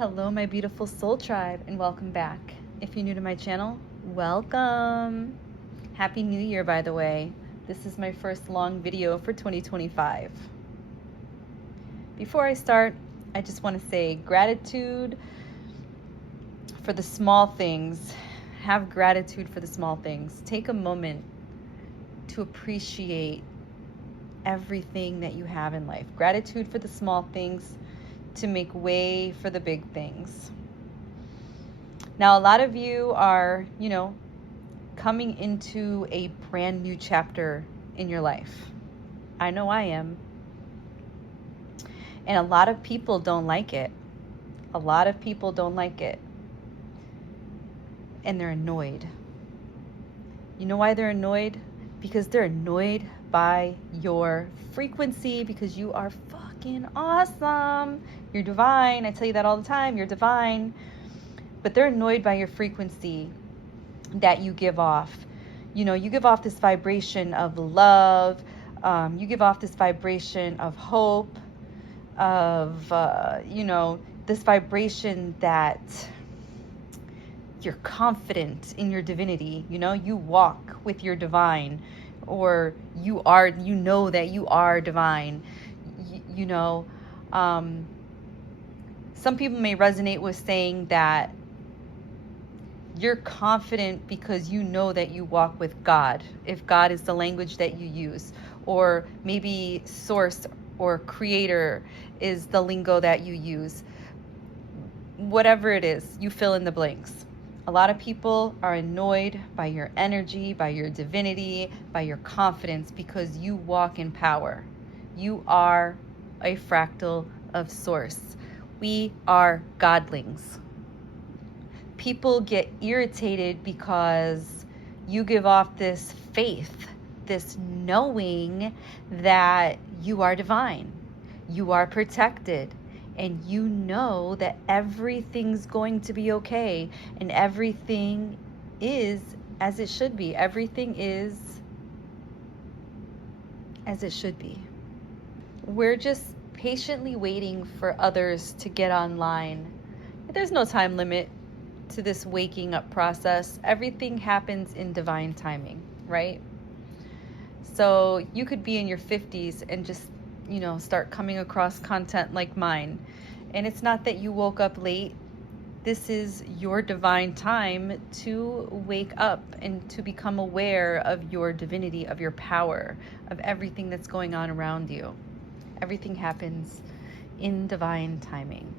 Hello, my beautiful soul tribe, and welcome back. If you're new to my channel, welcome. Happy New Year, by the way. This is my first long video for 2025. Before I start, I just want to say gratitude for the small things. Have gratitude for the small things. Take a moment to appreciate everything that you have in life. Gratitude for the small things to make way for the big things. Now, a lot of you are, coming into a brand new chapter in your life. I know I am. And a lot of people don't like it. A lot of people don't like it. And they're annoyed. You know why they're annoyed? Because they're annoyed by your frequency, because you are fucking awesome. You're divine. I tell you that all the time. You're divine. But they're annoyed by your frequency that you give off. You give off this vibration of love. You give off this vibration of hope, of, this vibration that you're confident in your divinity. You walk with your divine, or you know that you are divine. Some people may resonate with saying that you're confident because you know that you walk with God, if God is the language that you use, or maybe source or creator is the lingo that you use. Whatever it is, you fill in the blanks. A lot of people are annoyed by your energy, by your divinity, by your confidence, because you walk in power. You are a fractal of source. We are godlings. People get irritated because you give off this faith, this knowing that you are divine, you are protected, and you know that everything's going to be okay, and everything is as it should be. Everything is as it should be. We're just patiently waiting for others to get online. There's no time limit to this waking up process. Everything happens in divine timing, right? So you could be in your 50s and just, start coming across content like mine. And it's not that you woke up late. This is your divine time to wake up and to become aware of your divinity, of your power, of everything that's going on around you. Everything happens in divine timing.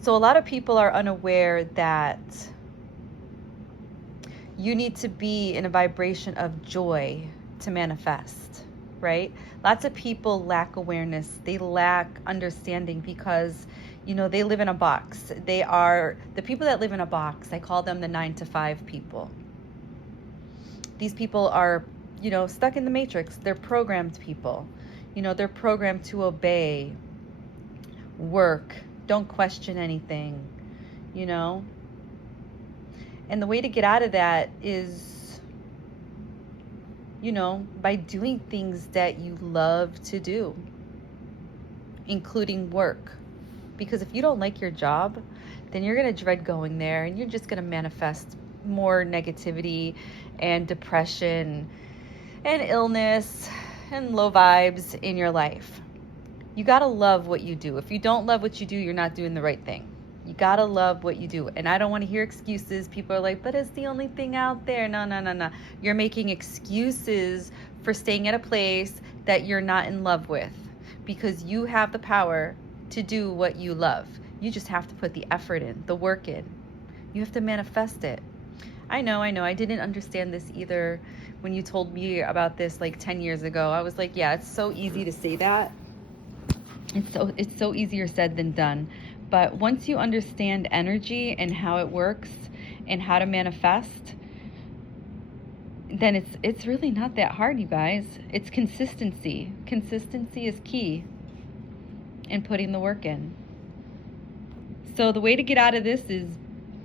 So a lot of people are unaware that you need to be in a vibration of joy to manifest, right? Lots of people lack awareness. They lack understanding because, they live in a box. They are the people that live in a box. I call them the 9-to-5 people. These people are, stuck in the matrix. They're programmed people. They're programmed to obey, work, don't question anything, And the way to get out of that is, by doing things that you love to do, including work. Because if you don't like your job, then you're going to dread going there, and you're just going to manifest more negativity and depression and illness and low vibes in your life. You got to love what you do. If you don't love what you do, you're not doing the right thing. You got to love what you do. And I don't want to hear excuses. People are like, but it's the only thing out there. No. You're making excuses for staying at a place that you're not in love with, because you have the power to do what you love. You just have to put the effort in, the work in. You have to manifest it. I know. I didn't understand this either when you told me about this like 10 years ago. I was like, yeah, it's so easy to say that. It's so easier said than done. But once you understand energy and how it works and how to manifest, then it's really not that hard, you guys. It's consistency. Consistency is key in putting the work in. So the way to get out of this is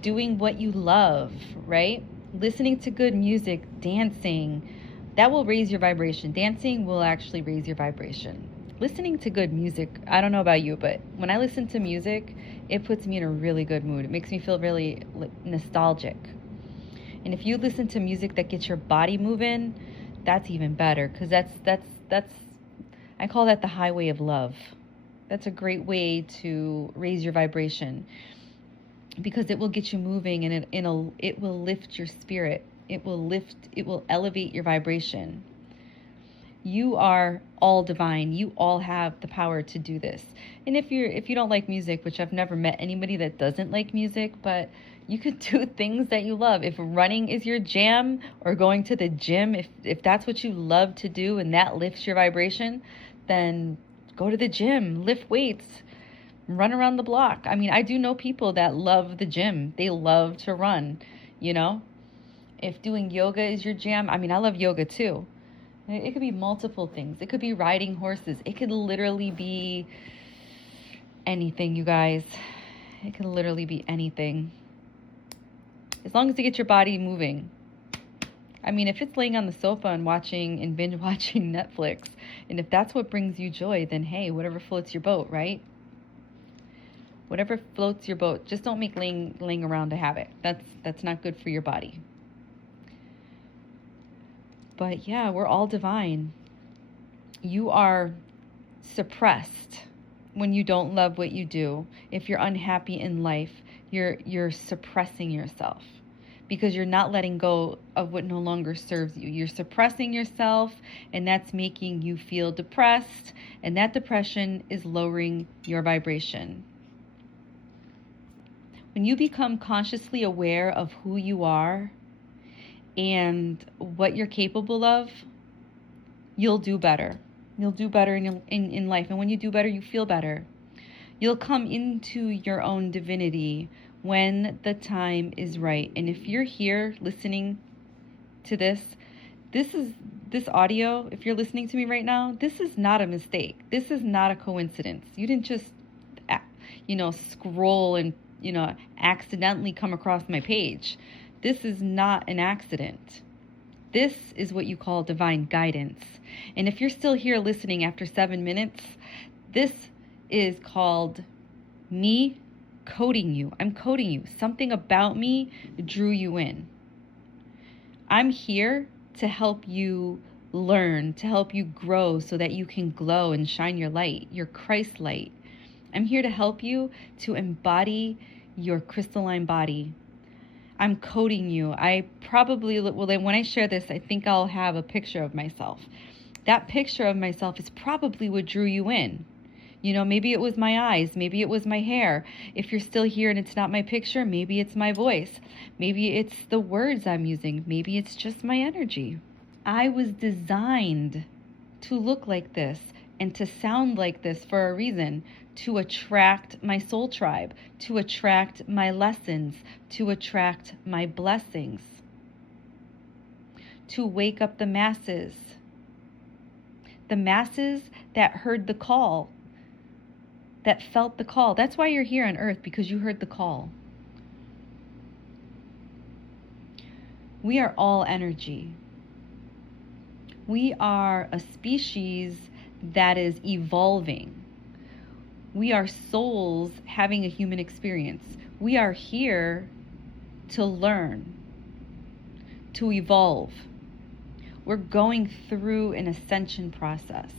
doing what you love, right? Listening to good music, dancing, that will raise your vibration. Dancing will actually raise your vibration. Listening to good music, I don't know about you, but when I listen to music, it puts me in a really good mood. It makes me feel really nostalgic. And if you listen to music that gets your body moving, that's even better, because that's I call that the highway of love. That's a great way to raise your vibration, because it will get you moving, and it will lift your spirit. It will elevate your vibration. You are all divine. You all have the power to do this. And if you don't like music, which I've never met anybody that doesn't like music, but you could do things that you love. If running is your jam, or going to the gym, if that's what you love to do and that lifts your vibration, then go to the gym, lift weights, run around the block. I mean, I do know people that love the gym. They love to run, you know? If doing yoga is your jam, I mean, I love yoga too. It could be multiple things. It could be riding horses. It could literally be anything, you guys. It could literally be anything. As long as you get your body moving. I mean, if it's laying on the sofa and binge watching Netflix, and if that's what brings you joy, then hey, whatever floats your boat, right? Whatever floats your boat. Just don't make laying around a habit. That's not good for your body. But yeah, we're all divine. You are suppressed when you don't love what you do. If you're unhappy in life, you're suppressing yourself, because you're not letting go of what no longer serves you. You're suppressing yourself, and that's making you feel depressed, and that depression is lowering your vibration. When you become consciously aware of who you are and what you're capable of, you'll do better. You'll do better in life. And when you do better, you feel better. You'll come into your own divinity when the time is right. And if you're here listening to this audio, if you're listening to me right now, this is not a mistake. This is not a coincidence. You didn't just, scroll and, accidentally come across my page. This is not an accident. This is what you call divine guidance. And if you're still here listening after 7 minutes, this is called me coding you. I'm coding you. Something about me drew you in. I'm here to help you learn, to help you grow so that you can glow and shine your light, your Christ light. I'm here to help you to embody your crystalline body. I'm coding you. I probably will, when I share this, I think I'll have a picture of myself. That picture of myself is probably what drew you in. Maybe it was my eyes, maybe it was my hair. If you're still here and it's not my picture, maybe it's my voice. Maybe it's the words I'm using. Maybe it's just my energy. I was designed to look like this and to sound like this for a reason, to attract my soul tribe, to attract my lessons, to attract my blessings, to wake up the masses that heard the call, that felt the call. That's why you're here on earth, because you heard the call. We are all energy. We are a species that is evolving. We are souls having a human experience. We are here to learn, to evolve. We're going through an ascension process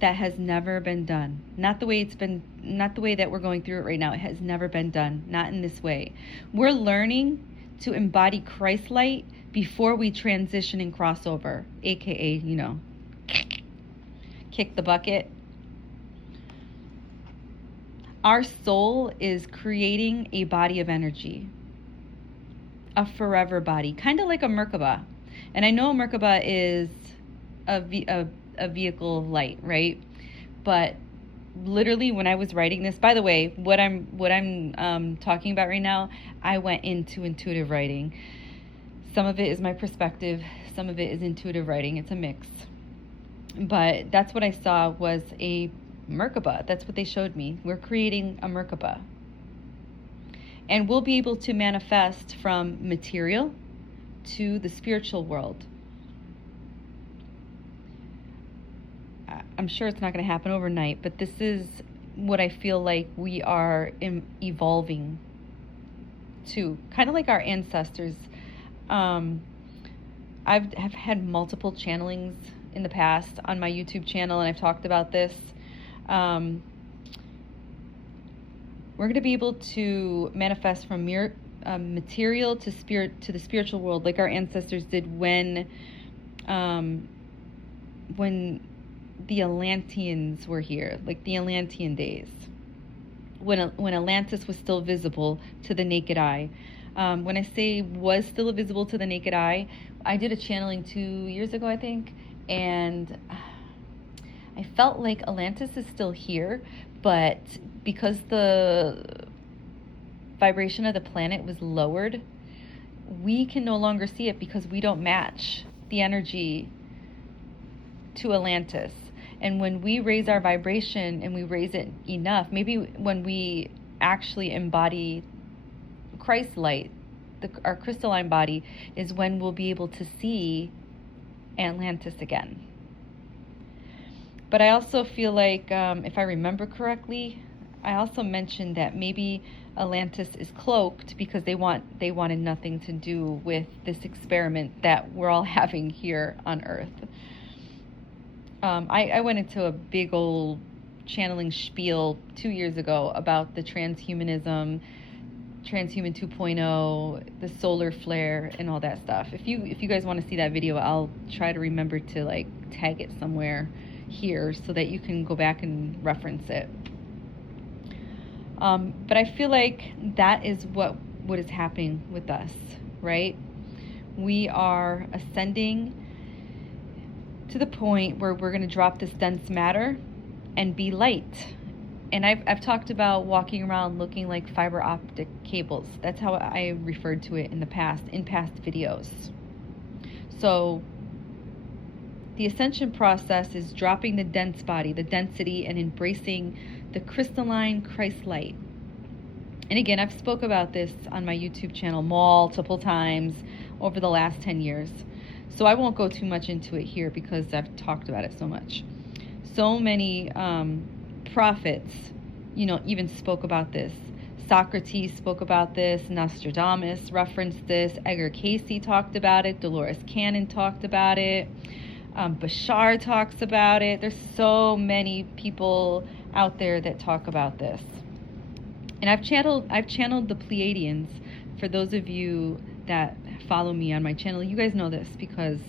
that has never been done. Not the way that we're going through it right now. It has never been done. Not in this way. We're learning to embody Christ light before we transition and cross over, aka, kick the bucket. Our soul is creating a body of energy, a forever body, kind of like a Merkaba. And I know a Merkaba is a vehicle of light, right? But literally, when I was writing this, by the way, what I'm talking about right now, I went into intuitive writing. Some of it is my perspective, some of it is intuitive writing. It's a mix. But that's what I saw was a Merkaba. That's what they showed me. We're creating a Merkaba. And we'll be able to manifest from material to the spiritual world. I'm sure it's not going to happen overnight, but this is what I feel like we are evolving to, kind of like our ancestors. Um, have had multiple channelings in the past on my YouTube channel, and I've talked about this. We're going to be able to manifest from material to spirit to the spiritual world, like our ancestors did when the Atlanteans were here, like the Atlantean days, when Atlantis was still visible to the naked eye. When I say was still visible to the naked eye, I did a channeling 2 years ago, I think, and I felt like Atlantis is still here, but because the vibration of the planet was lowered, we can no longer see it because we don't match the energy to Atlantis. And when we raise our vibration and we raise it enough, maybe when we actually embody Christ light, our crystalline body, is when we'll be able to see Atlantis again. But I also feel like, if I remember correctly, I also mentioned that maybe Atlantis is cloaked because they wanted nothing to do with this experiment that we're all having here on Earth. I went into a big old channeling spiel 2 years ago about the transhuman 2.0, the solar flare, and all that stuff. If you guys want to see that video, I'll try to remember to like tag it somewhere here so that you can go back and reference it. But I feel like that is what is happening with us, right? We are ascending to the point where we're going to drop this dense matter and be light. And I've talked about walking around looking like fiber optic cables. That's how I referred to it in past videos. So the ascension process is dropping the dense body, the density, and embracing the crystalline Christ light. And again, I've spoke about this on my YouTube channel multiple times over the last 10 years. So I won't go too much into it here because I've talked about it so much. So many prophets, even spoke about this. Socrates spoke about this. Nostradamus referenced this. Edgar Cayce talked about it. Dolores Cannon talked about it. Bashar talks about it. There's so many people out there that talk about this. And I've channeled the Pleiadians. For those of you that follow me on my channel, you guys know this because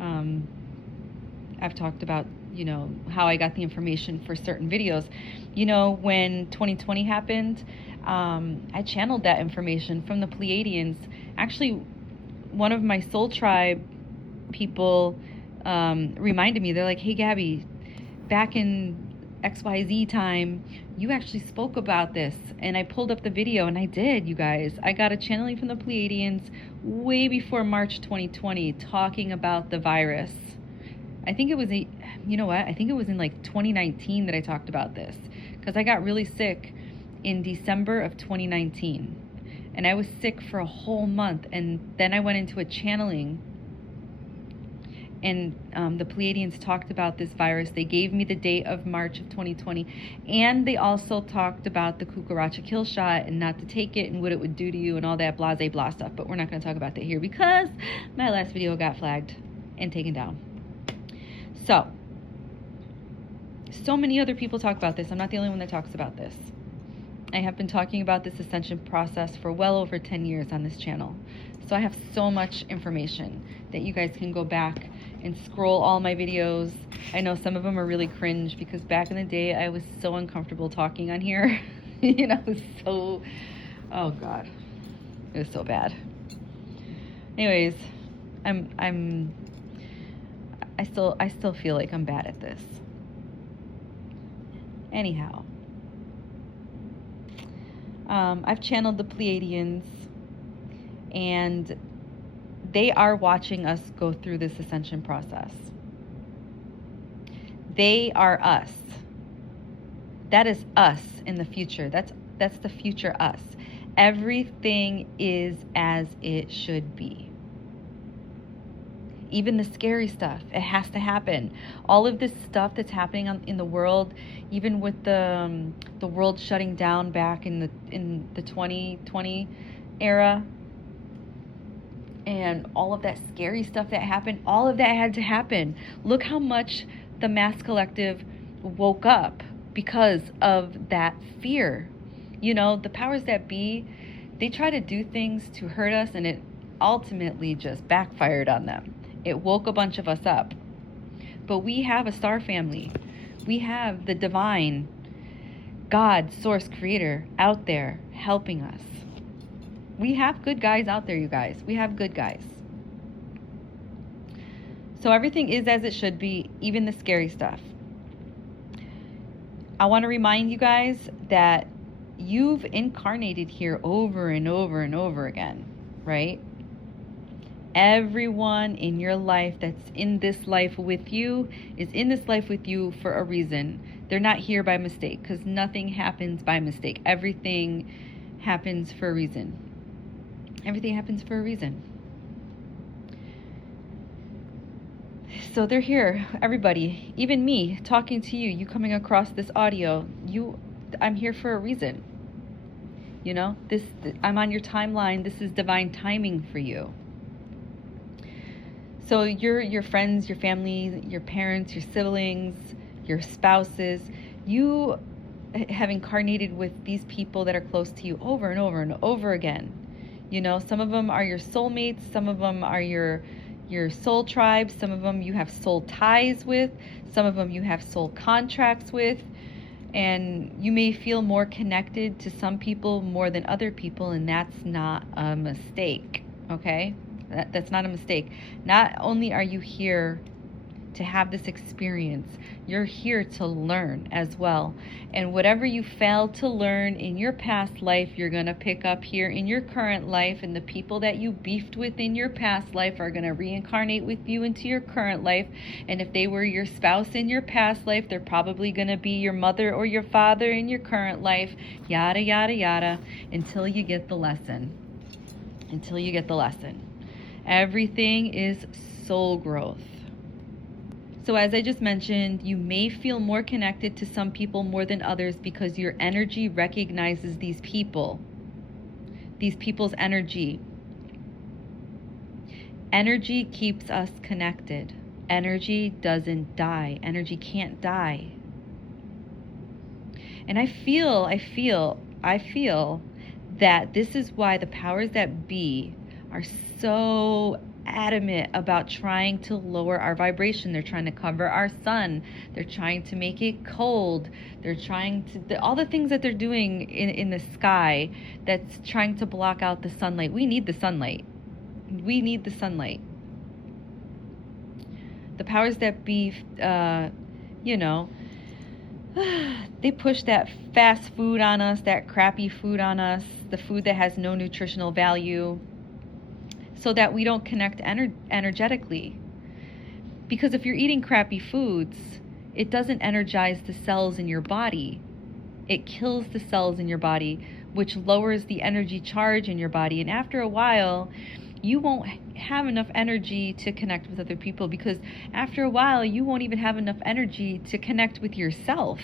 I've talked about, how I got the information for certain videos. When 2020 happened, I channeled that information from the Pleiadians. Actually, one of my soul tribe people reminded me. They're like, hey, Gabby, back in XYZ time, you actually spoke about this. And I pulled up the video, and I did, you guys. I got a channeling from the Pleiadians way before March 2020 talking about the virus. I think it was, I think it was in like 2019 that I talked about this, because I got really sick in December of 2019. And I was sick for a whole month. And then I went into a channeling, and the Pleiadians talked about this virus. They gave me the date of March of 2020. And they also talked about the Cucaracha kill shot and not to take it and what it would do to you and all that blase blah stuff. But we're not going to talk about that here because my last video got flagged and taken down. So many other people talk about this. I'm not the only one that talks about this. I have been talking about this ascension process for well over 10 years on this channel. So I have so much information that you guys can go back and scroll all my videos. I know some of them are really cringe because back in the day I was so uncomfortable talking on here. It was so, oh God, it was so bad. Anyways, I still feel like I'm bad at this. Anyhow, I've channeled the Pleiadians, and they are watching us go through this ascension process. They are us. That is us in the future. That's the future us. Everything is as it should be. Even the scary stuff, it has to happen. All of this stuff that's happening in the world, even with the world shutting down back in the 2020 era, and all of that scary stuff that happened, all of that had to happen. Look how much the mass collective woke up because of that fear. You know, the powers that be, they try to do things to hurt us, and it ultimately just backfired on them. It woke a bunch of us up. But we have a star family. We have the divine God, source, creator out there helping us. We have good guys out there, you guys. We have good guys. So everything is as it should be, even the scary stuff. I want to remind you guys that you've incarnated here over and over and over again, right? Everyone in your life that's in this life with you is in this life with you for a reason. They're not here by mistake, because nothing happens by mistake. Everything happens for a reason. Everything happens for a reason. So they're here, everybody, even me talking to you, you coming across this audio, I'm here for a reason. You know, I'm on your timeline. This is divine timing for you. So your friends, your family, your parents, your siblings, your spouses, you have incarnated with these people that are close to you over and over and over again. You know, some of them are your soulmates, some of them are your soul tribes, some of them you have soul ties with, some of them you have soul contracts with, and you may feel more connected to some people more than other people, and that's not a mistake, okay? That's not a mistake. Not only are you here to have this experience, you're here to learn as well. And whatever you failed to learn in your past life, you're going to pick up here in your current life, and the people that you beefed with in your past life are going to reincarnate with you into your current life. And if they were your spouse in your past life, they're probably going to be your mother or your father in your current life, yada, yada, yada, until you get the lesson. Until you get the lesson. Everything is soul growth. So as I just mentioned, you may feel more connected to some people more than others because your energy recognizes these people's energy. Energy keeps us connected. Energy doesn't die. Energy can't die. And I feel that this is why the powers that be are so adamant about trying to lower our vibration. They're trying to cover our sun. They're trying to make it cold. They're trying to, all the things that they're doing in the sky that's trying to block out the sunlight. We need the sunlight. We need the sunlight. The powers that be, they push that fast food on us, that crappy food on us, the food that has no nutritional value, so that we don't connect energetically. Because if you're eating crappy foods, it doesn't energize the cells in your body. It kills the cells in your body, which lowers the energy charge in your body. And after a while, you won't have enough energy to connect with other people, because after a while, you won't even have enough energy to connect with yourself.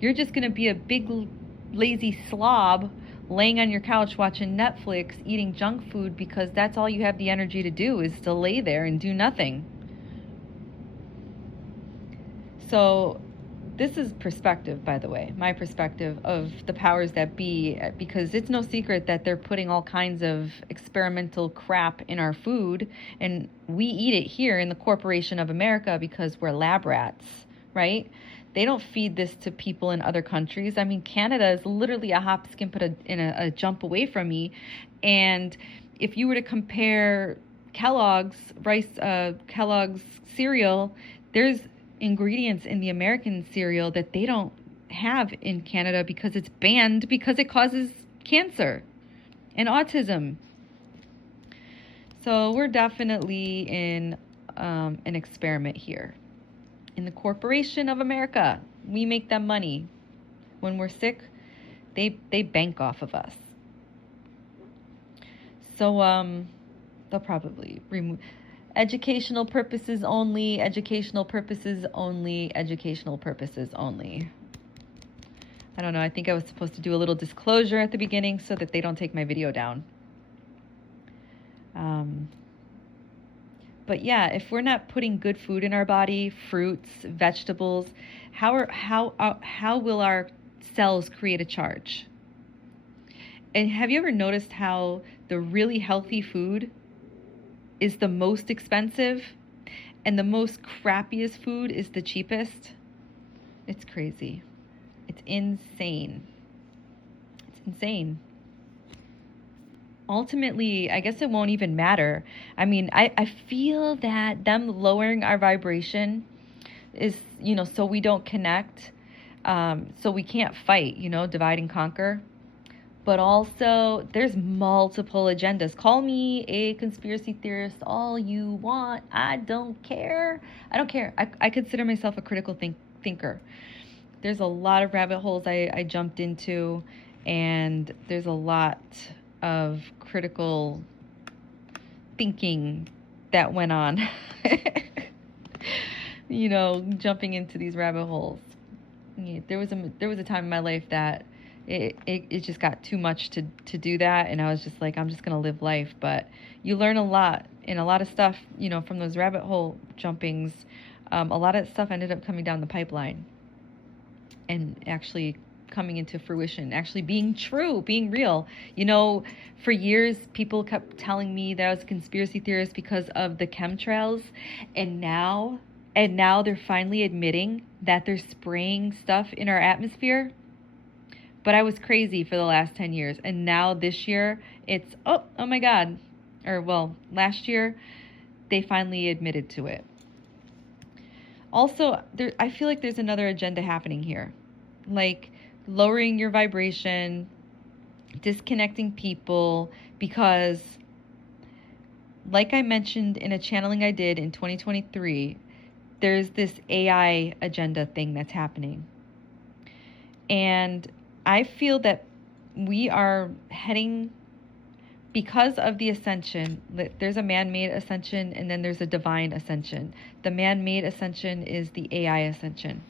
You're just going to be a big, lazy slob laying on your couch watching Netflix, eating junk food, because that's all you have the energy to do, is to lay there and do nothing. So this is perspective, by the way, my perspective of the powers that be, because it's no secret that they're putting all kinds of experimental crap in our food, and we eat it here in the Corporation of America because we're lab rats, right? They don't feed this to people in other countries. I mean, Canada is literally a hop, skip, and a jump away from me. And if you were to compare Kellogg's cereal, there's ingredients in the American cereal that they don't have in Canada because it's banned, because it causes cancer and autism. So we're definitely in an experiment here. In the Corporation of America, we make them money. When we're sick, they bank off of us. So they'll probably remove. Educational purposes only, educational purposes only, educational purposes only. I don't know, I think I was supposed to do a little disclosure at the beginning so that they don't take my video down. But yeah, if we're not putting good food in our body, fruits, vegetables, how will our cells create a charge? And have you ever noticed how the really healthy food is the most expensive and the most crappiest food is the cheapest? It's crazy. It's insane. It's insane. Ultimately, I guess it won't even matter. I mean, I feel that them lowering our vibration is, so we don't connect, so we can't fight, divide and conquer. But also, there's multiple agendas. Call me a conspiracy theorist all you want. I don't care. I don't care. I consider myself a critical thinker. There's a lot of rabbit holes I jumped into, and there's a lot of critical thinking that went on. Jumping into these rabbit holes. There was a time in my life that it just got too much to do that, and I was just like, I'm just gonna live life. But you learn a lot, and a lot of stuff, from those rabbit hole jumpings. A lot of stuff ended up coming down the pipeline and actually coming into fruition, actually being true, being real. For years, people kept telling me that I was a conspiracy theorist because of the chemtrails, and now they're finally admitting that they're spraying stuff in our atmosphere. But I was crazy for the last 10 years, and now this year, it's, oh my God. Last year, they finally admitted to it. Also, I feel like there's another agenda happening here. Like lowering your vibration, disconnecting people, because like I mentioned in a channeling I did in 2023, there's this AI agenda thing that's happening. And I feel that we are heading, because of the ascension, there's a man-made ascension and then there's a divine ascension. The man-made ascension is the AI ascension.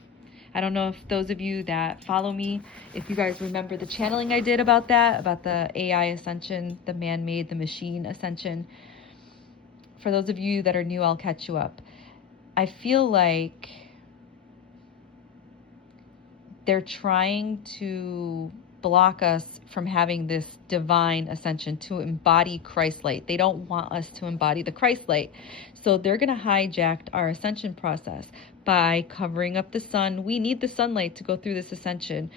I don't know if those of you that follow me, if you guys remember the channeling I did about that, about the AI ascension, the man-made, the machine ascension. For those of you that are new, I'll catch you up. I feel like they're trying to block us from having this divine ascension, to embody Christ light. They don't want us to embody the Christ light. So they're going to hijack our ascension process by covering up the sun. We need the sunlight to go through this ascension.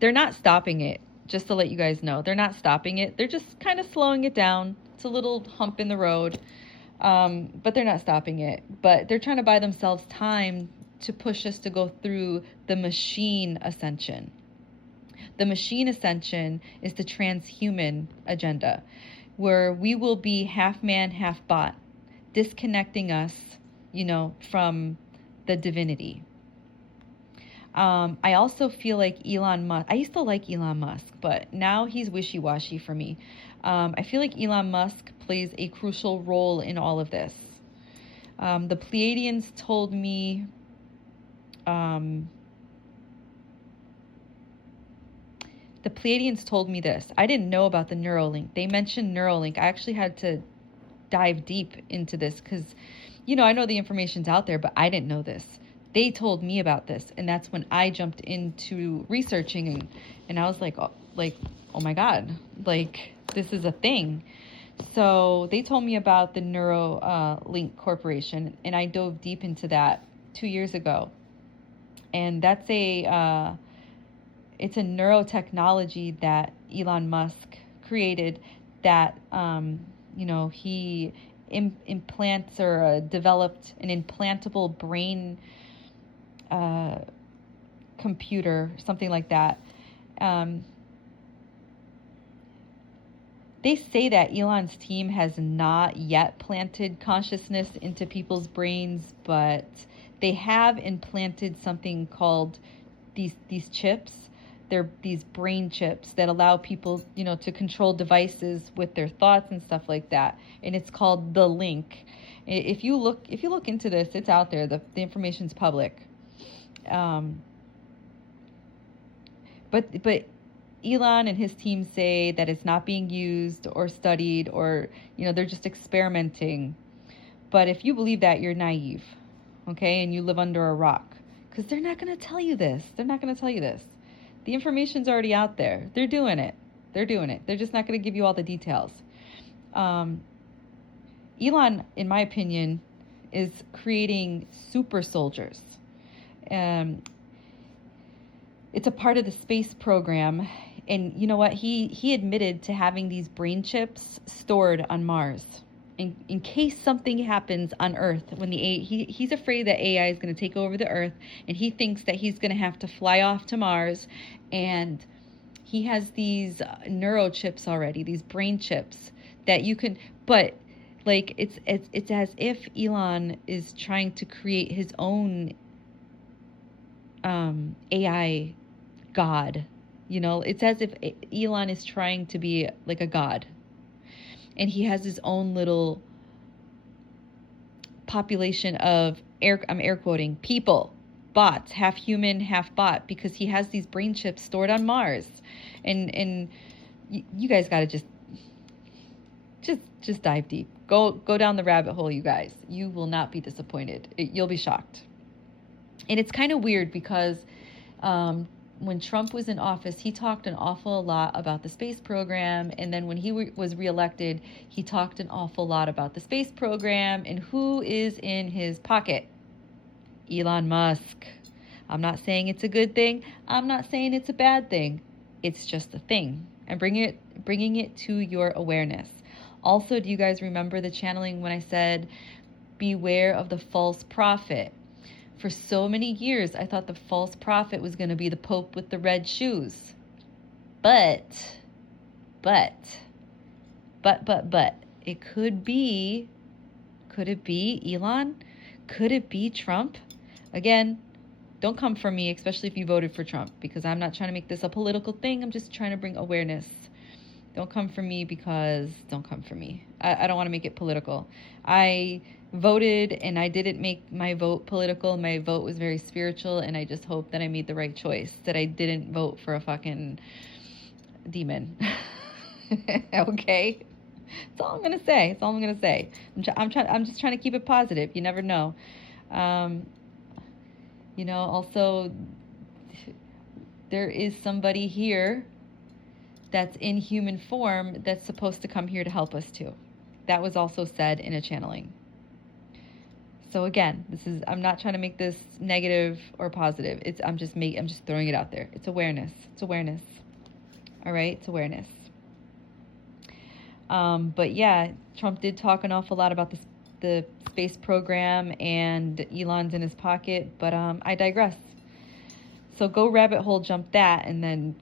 They're not stopping it, just to let you guys know. They're not stopping it. They're just kind of slowing it down. It's a little hump in the road, but they're not stopping it. But they're trying to buy themselves time to push us to go through the machine ascension. The machine ascension is the transhuman agenda, where we will be half man, half bot, disconnecting us, from the divinity. I also feel like Elon Musk, I used to like Elon Musk, but now he's wishy-washy for me. I feel like Elon Musk plays a crucial role in all of this. The Pleiadians told me this. I didn't know about the Neuralink. They mentioned Neuralink. I actually had to dive deep into this because, I know the information's out there, but I didn't know this. They told me about this, and that's when I jumped into researching, and I was like, oh my God, this is a thing. So they told me about the Neuralink Corporation, and I dove deep into that 2 years ago. And that's it's a neurotechnology that Elon Musk created that, he implants or developed an implantable brain computer, something like that. They say that Elon's team has not yet planted consciousness into people's brains, but they have implanted something called these chips. They're these brain chips that allow people, to control devices with their thoughts and stuff like that. And it's called the Link. If you look into this, it's out there. The information's public. Um, but Elon and his team say that it's not being used or studied, or they're just experimenting. But if you believe that, you're naive, okay? And you live under a rock, because they're not going to tell you this. They're not going to tell you this. The information's already out there. They're doing it. They're just not going to give you all the details. Elon, in my opinion, is creating super soldiers. It's a part of the space program. And you know what? He admitted to having these brain chips stored on Mars in case something happens on Earth. He's afraid that AI is going to take over the Earth, and he thinks that he's going to have to fly off to Mars. And he has these neurochips already, these brain chips that you can. But like it's as if Elon is trying to create his own AI god. It's as if Elon is trying to be like a god, and he has his own little population of I'm air quoting people, bots, half human, half bot, because he has these brain chips stored on Mars. And you guys got to just dive deep. Go down the rabbit hole, you guys. You will not be disappointed. You'll be shocked. And it's kind of weird because when Trump was in office, he talked an awful lot about the space program. And then when he was reelected, he talked an awful lot about the space program. And who is in his pocket? Elon Musk. I'm not saying it's a good thing. I'm not saying it's a bad thing. It's just a thing. And bringing it to your awareness. Also, do you guys remember the channeling when I said, beware of the false prophet? For so many years, I thought the false prophet was going to be the Pope with the red shoes. But, it could be Elon? Could it be Trump? Again, don't come for me, especially if you voted for Trump, because I'm not trying to make this a political thing. I'm just trying to bring awareness. Don't come for me don't come for me. I don't want to make it political. I voted and I didn't make my vote political. My vote was very spiritual, and I just hope that I made the right choice, that I didn't vote for a fucking demon. Okay? That's all I'm going to say. I'm just trying to keep it positive. You never know. Also, there is somebody here that's in human form that's supposed to come here to help us too. That was also said in a channeling. So again, I'm not trying to make this negative or positive. I'm just throwing it out there. It's awareness. All right, it's awareness. But yeah, Trump did talk an awful lot about the space program, and Elon's in his pocket, but I digress. So go rabbit hole jump that, and then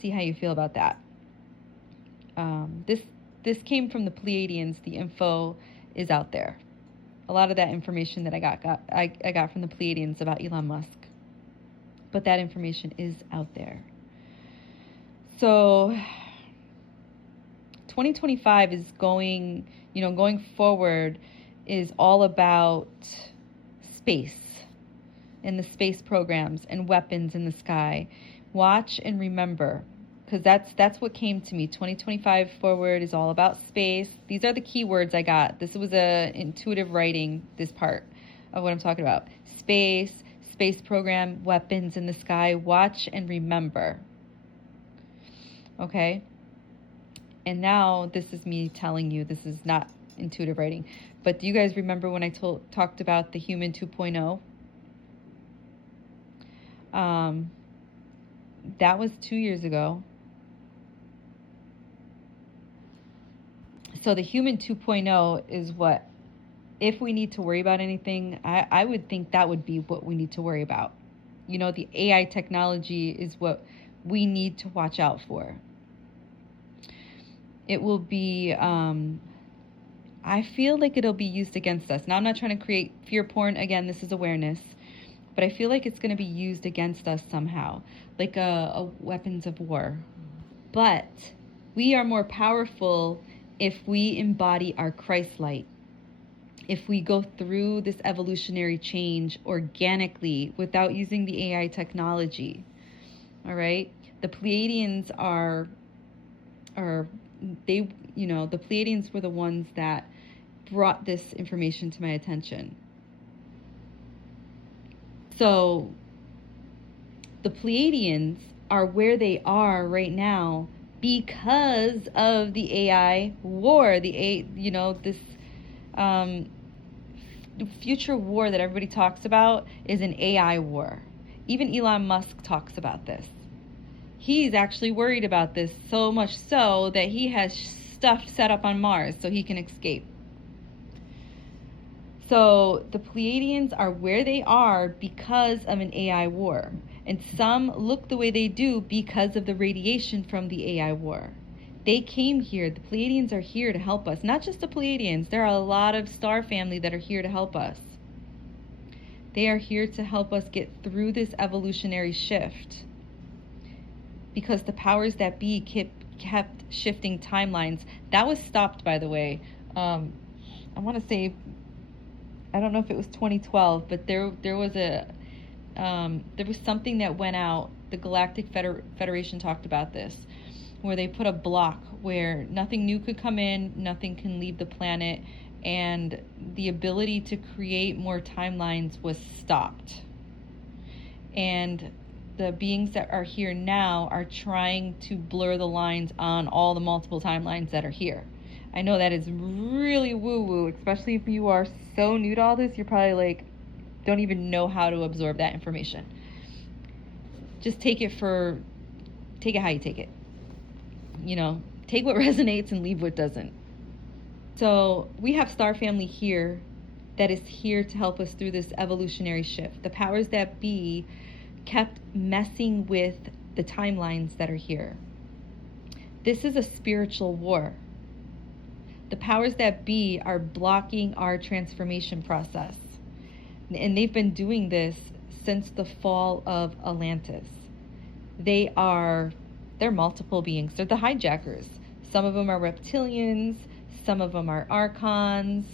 see how you feel about that. This came from the Pleiadians. The info is out there. A lot of that information that I got from the Pleiadians about Elon Musk. But that information is out there. So 2025 is going forward is all about space and the space programs and weapons in the sky. Watch and remember, because that's what came to me. 2025 forward is all about space. These are the keywords I got. This was a intuitive writing, this part of what I'm talking about. Space program, weapons in the sky. Watch and remember. Okay? And now this is me telling you, this is not intuitive writing. But do you guys remember when I talked about the human 2.0? That was 2 years ago. So the human 2.0 is what, if we need to worry about anything, I would think that would be what we need to worry about. The AI technology is what we need to watch out for. It will be, I feel like it'll be used against us. Now, I'm not trying to create fear porn. Again, this is awareness. But I feel like it's going to be used against us somehow, like a weapons of war. But we are more powerful if we embody our Christ light. if we go through this evolutionary change organically without using the AI technology. All right? The Pleiadians they, the Pleiadians were the ones that brought this information to my attention. So the Pleiadians are where they are right now because of the AI war, this future war that everybody talks about is an AI war. Even Elon Musk talks about this. He's actually worried about this, so much so that he has stuff set up on Mars so he can escape. So the Pleiadians are where they are because of an AI war. And some look the way they do because of the radiation from the AI war. They came here. The Pleiadians are here to help us. Not just the Pleiadians. There are a lot of star family that are here to help us. They are here to help us get through this evolutionary shift. Because the powers that be kept shifting timelines. That was stopped, by the way. I want to say, I don't know if it was 2012, but there was something that went out. The Galactic Federation talked about this, where they put a block where nothing new could come in, nothing can leave the planet, and the ability to create more timelines was stopped. And the beings that are here now are trying to blur the lines on all the multiple timelines that are here. I know that is really woo-woo, especially if you are so new to all this. You're probably like, don't even know how to absorb that information. Just take it how you take it. Take what resonates and leave what doesn't. So we have Star Family here that is here to help us through this evolutionary shift. The powers that be kept messing with the timelines that are here. This is a spiritual war. The powers that be are blocking our transformation process. And they've been doing this since the fall of Atlantis. They're multiple beings. They're the hijackers. Some of them are reptilians. Some of them are archons.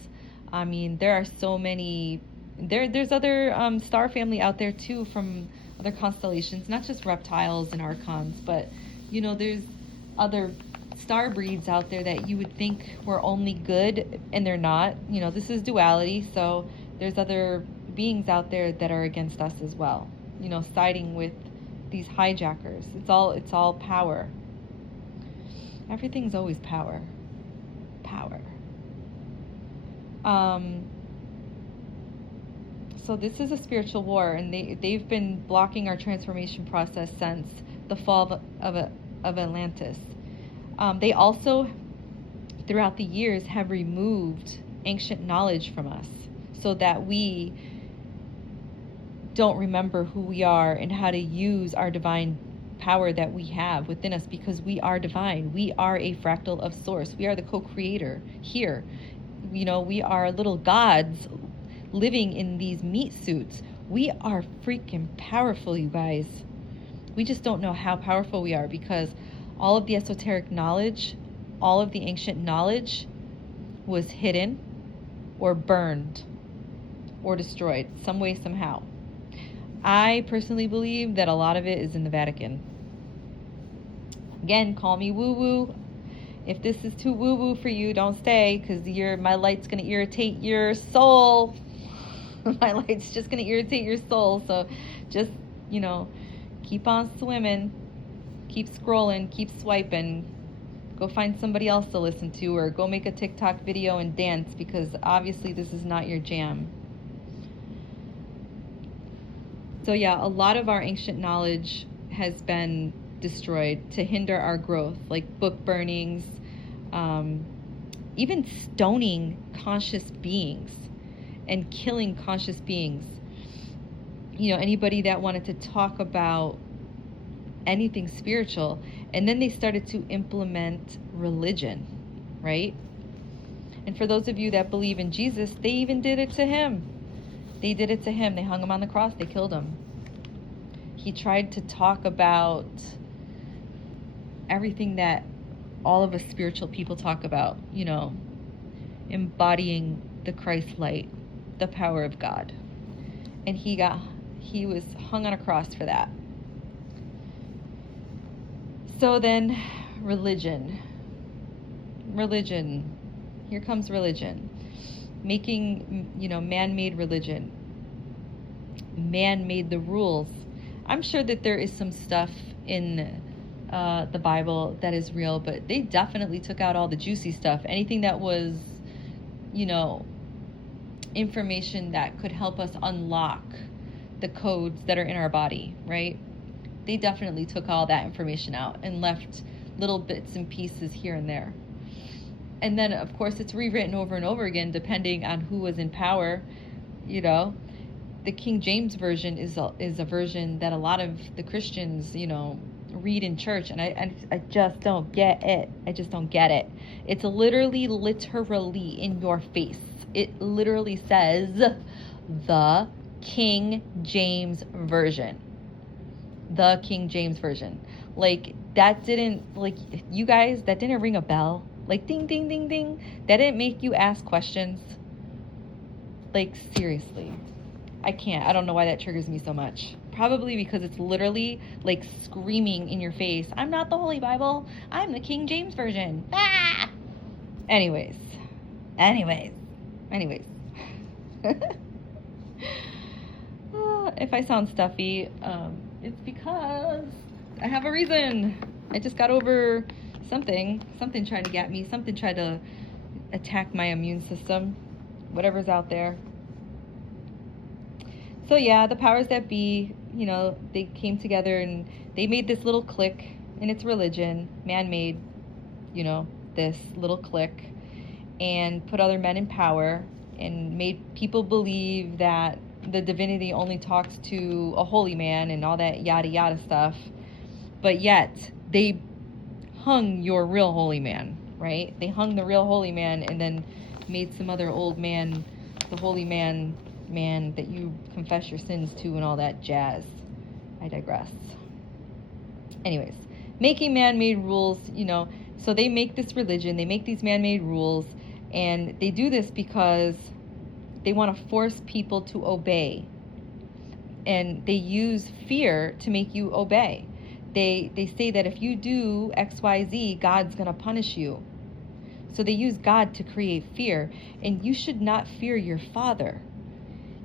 I mean, there are so many. There's other star family out there too from other constellations, not just reptiles and archons, but there's other star breeds out there that you would think were only good, and they're not. This is duality, so there's other beings out there that are against us as well. Siding with these hijackers. It's all power. Everything's always power. Power. So this is a spiritual war, and they've been blocking our transformation process since the fall of Atlantis. They also, throughout the years, have removed ancient knowledge from us so that we don't remember who we are and how to use our divine power that we have within us, because we are divine. We are a fractal of source. We are the co-creator here. We are little gods living in these meat suits. We are freaking powerful, you guys. We just don't know how powerful we are because all of the esoteric knowledge, all of the ancient knowledge was hidden or burned or destroyed some way, somehow. I personally believe that a lot of it is in the Vatican. Again, call me woo-woo. If this is too woo-woo for you, don't stay, because my light's going to irritate your soul. My light's just going to irritate your soul. So just, keep on swimming. Keep scrolling. Keep swiping. Go find somebody else to listen to, or go make a TikTok video and dance, because obviously this is not your jam. So yeah, a lot of our ancient knowledge has been destroyed to hinder our growth, like book burnings, even stoning conscious beings and killing conscious beings. Anybody that wanted to talk about anything spiritual, and then they started to implement religion, right? And for those of you that believe in Jesus, they even did it to him. They did it to him. They hung him on the cross. They killed him. He tried to talk about everything that all of us spiritual people talk about, embodying the Christ light, the power of God. And he was hung on a cross for that. So then, religion. Here comes religion. Making, man-made religion. Man made the rules. I'm sure that there is some stuff in the Bible that is real, but they definitely took out all the juicy stuff. Anything that was, information that could help us unlock the codes that are in our body, right? They definitely took all that information out and left little bits and pieces here and there. And then, of course, it's rewritten over and over again, depending on who was in power. The King James Version is a version that a lot of the Christians, read in church, and I just don't get it. I just don't get it. It's literally in your face. It literally says the King James Version. The King James Version. That didn't, you guys, that didn't ring a bell. Ding, ding, ding, ding. That didn't make you ask questions. Seriously. I can't. I don't know why that triggers me so much. Probably because it's literally screaming in your face, I'm not the Holy Bible. I'm the King James Version. Ah! Anyways. If I sound stuffy, it's because I have a reason. I just got over something tried to get me, something tried to attack my immune system, whatever's out there. So yeah, the powers that be, they came together and they made this little clique, and it's religion, man-made, this little clique, and put other men in power and made people believe that the divinity only talks to a holy man and all that yada yada stuff. But yet they hung your real holy man, right? They hung the real holy man and then made some other old man the holy man that you confess your sins to and all that jazz. I digress. Anyways, making man-made rules, so they make this religion, they make these man-made rules, and they do this because they want to force people to obey. And they use fear to make you obey. They say that if you do XYZ, God's going to punish you. So they use God to create fear. And you should not fear your father.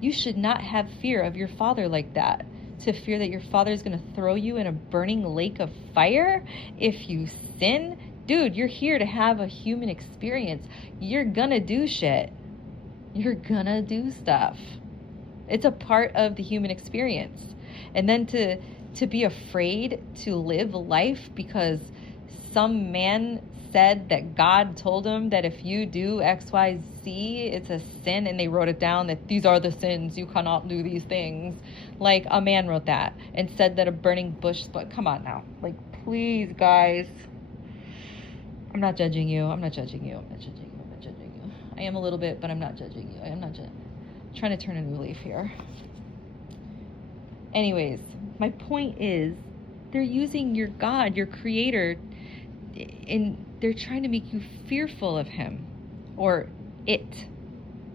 You should not have fear of your father like that. To fear that your father is going to throw you in a burning lake of fire if you sin. Dude, you're here to have a human experience. You're going to do shit. You're going to do stuff. It's a part of the human experience. And then to be afraid to live life because some man said that God told him that if you do XYZ, it's a sin, and they wrote it down that these are the sins, you cannot do these things. A man wrote that and said that a burning bush, but come on now. Please, guys. I'm not judging you. I'm not judging you. I am a little bit, but I'm not judging you. I'm trying to turn a new leaf here. Anyways, my point is, they're using your God, your creator, and they're trying to make you fearful of him. Or it.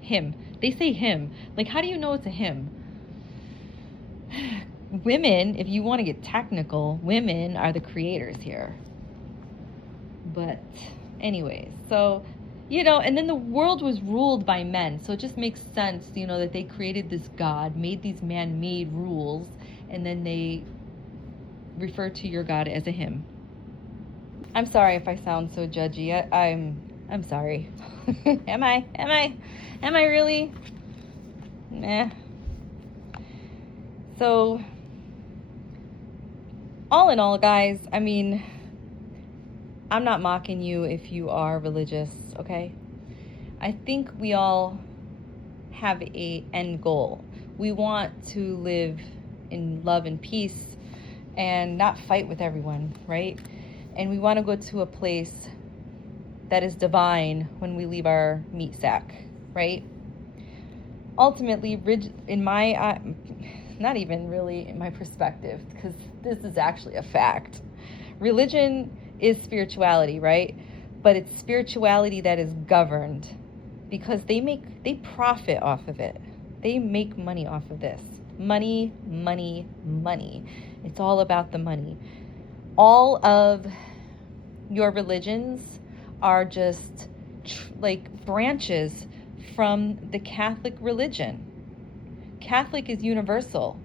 Him. They say him. How do you know it's a him? Women, if you want to get technical, women are the creators here. But anyways, so, and then the world was ruled by men. So it just makes sense, that they created this God, made these man-made rules, and then they refer to your God as a him. I'm sorry if I sound so judgy. I'm sorry. Am I really? Nah. So, all in all, guys, I'm not mocking you if you are religious, okay? I think we all have a end goal. We want to live in love and peace and not fight with everyone, right? And we want to go to a place that is divine when we leave our meat sack, right? Ultimately, in my, not even really in my perspective, because this is actually a fact, religion is spirituality, right? But it's spirituality that is governed because they profit off of it. They make money off of this. Money, money, money. It's all about the money. All of your religions are just like branches from the Catholic religion. Catholic is universal.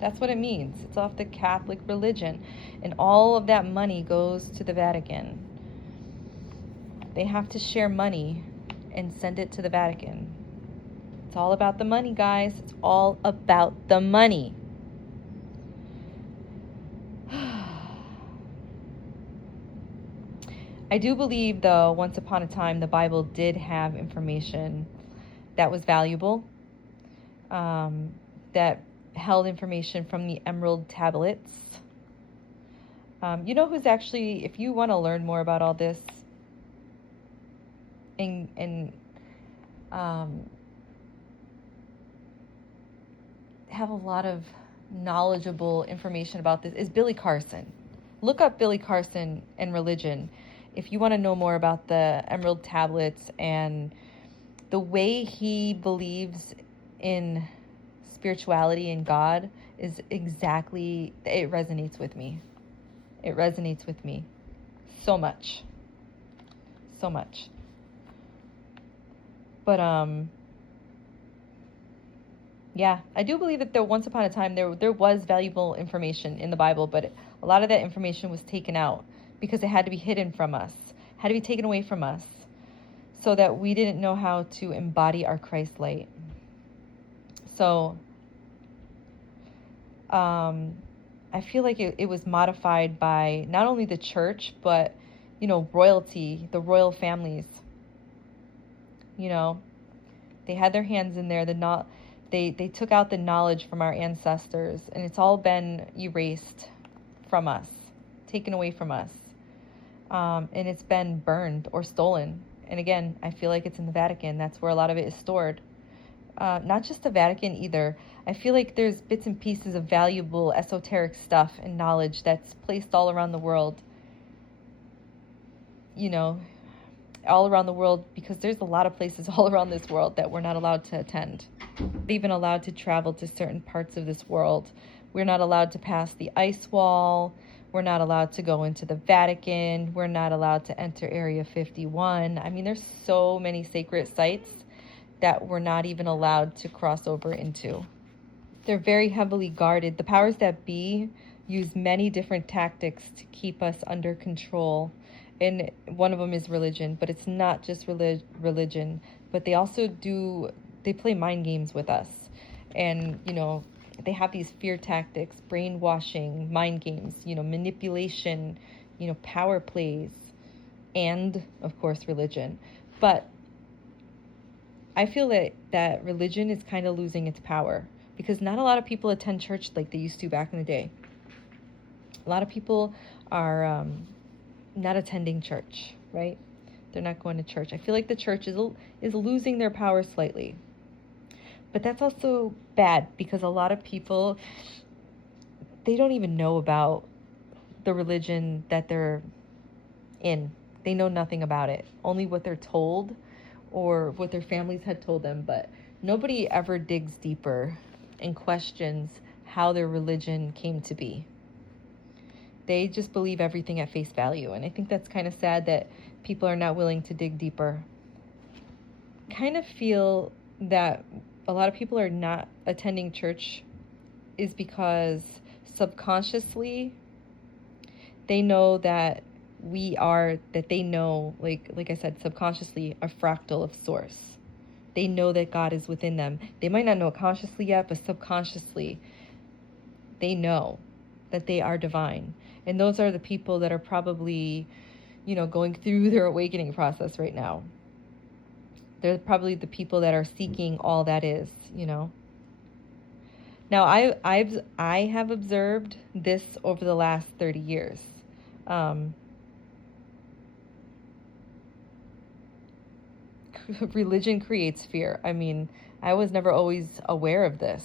That's what it means. It's off the Catholic religion. And all of that money goes to the Vatican. They have to share money and send it to the Vatican. It's all about the money, guys. It's all about the money. I do believe, though, once upon a time, the Bible did have information that was valuable, that held information from the Emerald Tablets. You know who's actually, if you want to learn more about all this, and have a lot of knowledgeable information about this, is Billy Carson. Look up Billy Carson and religion if you want to know more about the Emerald Tablets and the way he believes in spirituality and God. Is exactly, it resonates with me. It resonates with me so much. So much. But yeah, I do believe that there once upon a time there was valuable information in the Bible, but a lot of that information was taken out because it had to be hidden from us, had to be taken away from us, so that we didn't know how to embody our Christ light. So I feel like it was modified by not only the church, but, you know, royalty, the royal families. You know, they had their hands in there. They took out the knowledge from our ancestors, and it's all been erased from us, taken away from us. And it's been burned or stolen. And again, I feel like it's in the Vatican. That's where a lot of it is stored. Not just the Vatican either. I feel like there's bits and pieces of valuable esoteric stuff and knowledge that's placed all around the world. You know, all around the world, because there's a lot of places all around this world that we're not allowed to attend. We're even allowed to travel to certain parts of this world. We're not allowed to pass the ice wall. We're not allowed to go into the Vatican. We're not allowed to enter Area 51. I mean, there's so many sacred sites that we're not even allowed to cross over into. They're very heavily guarded. The powers that be use many different tactics to keep us under control. And one of them is religion, but it's not just religion, but they also they play mind games with us. And, you know, they have these fear tactics, brainwashing, mind games, you know, manipulation, you know, power plays, and, of course, religion. But I feel that religion is kind of losing its power, because not a lot of people attend church like they used to back in the day. A lot of people are not attending church, right? They're not going to church. I feel like the church is losing their power slightly. But that's also bad, because a lot of people, they don't even know about the religion that they're in. They know nothing about it. Only what they're told or what their families had told them. But nobody ever digs deeper and questions how their religion came to be. They just believe everything at face value. And I think that's kind of sad that people are not willing to dig deeper. Kind of feel that a lot of people are not attending church is because subconsciously they know that they know, like I said, subconsciously, a fractal of source. They know that God is within them. They might not know it consciously yet, but subconsciously they know that they are divine. And those are the people that are probably, you know, going through their awakening process right now. They're probably the people that are seeking all that is, you know. Now, I have observed this over the last 30 years. Religion creates fear. I mean, I was never always aware of this.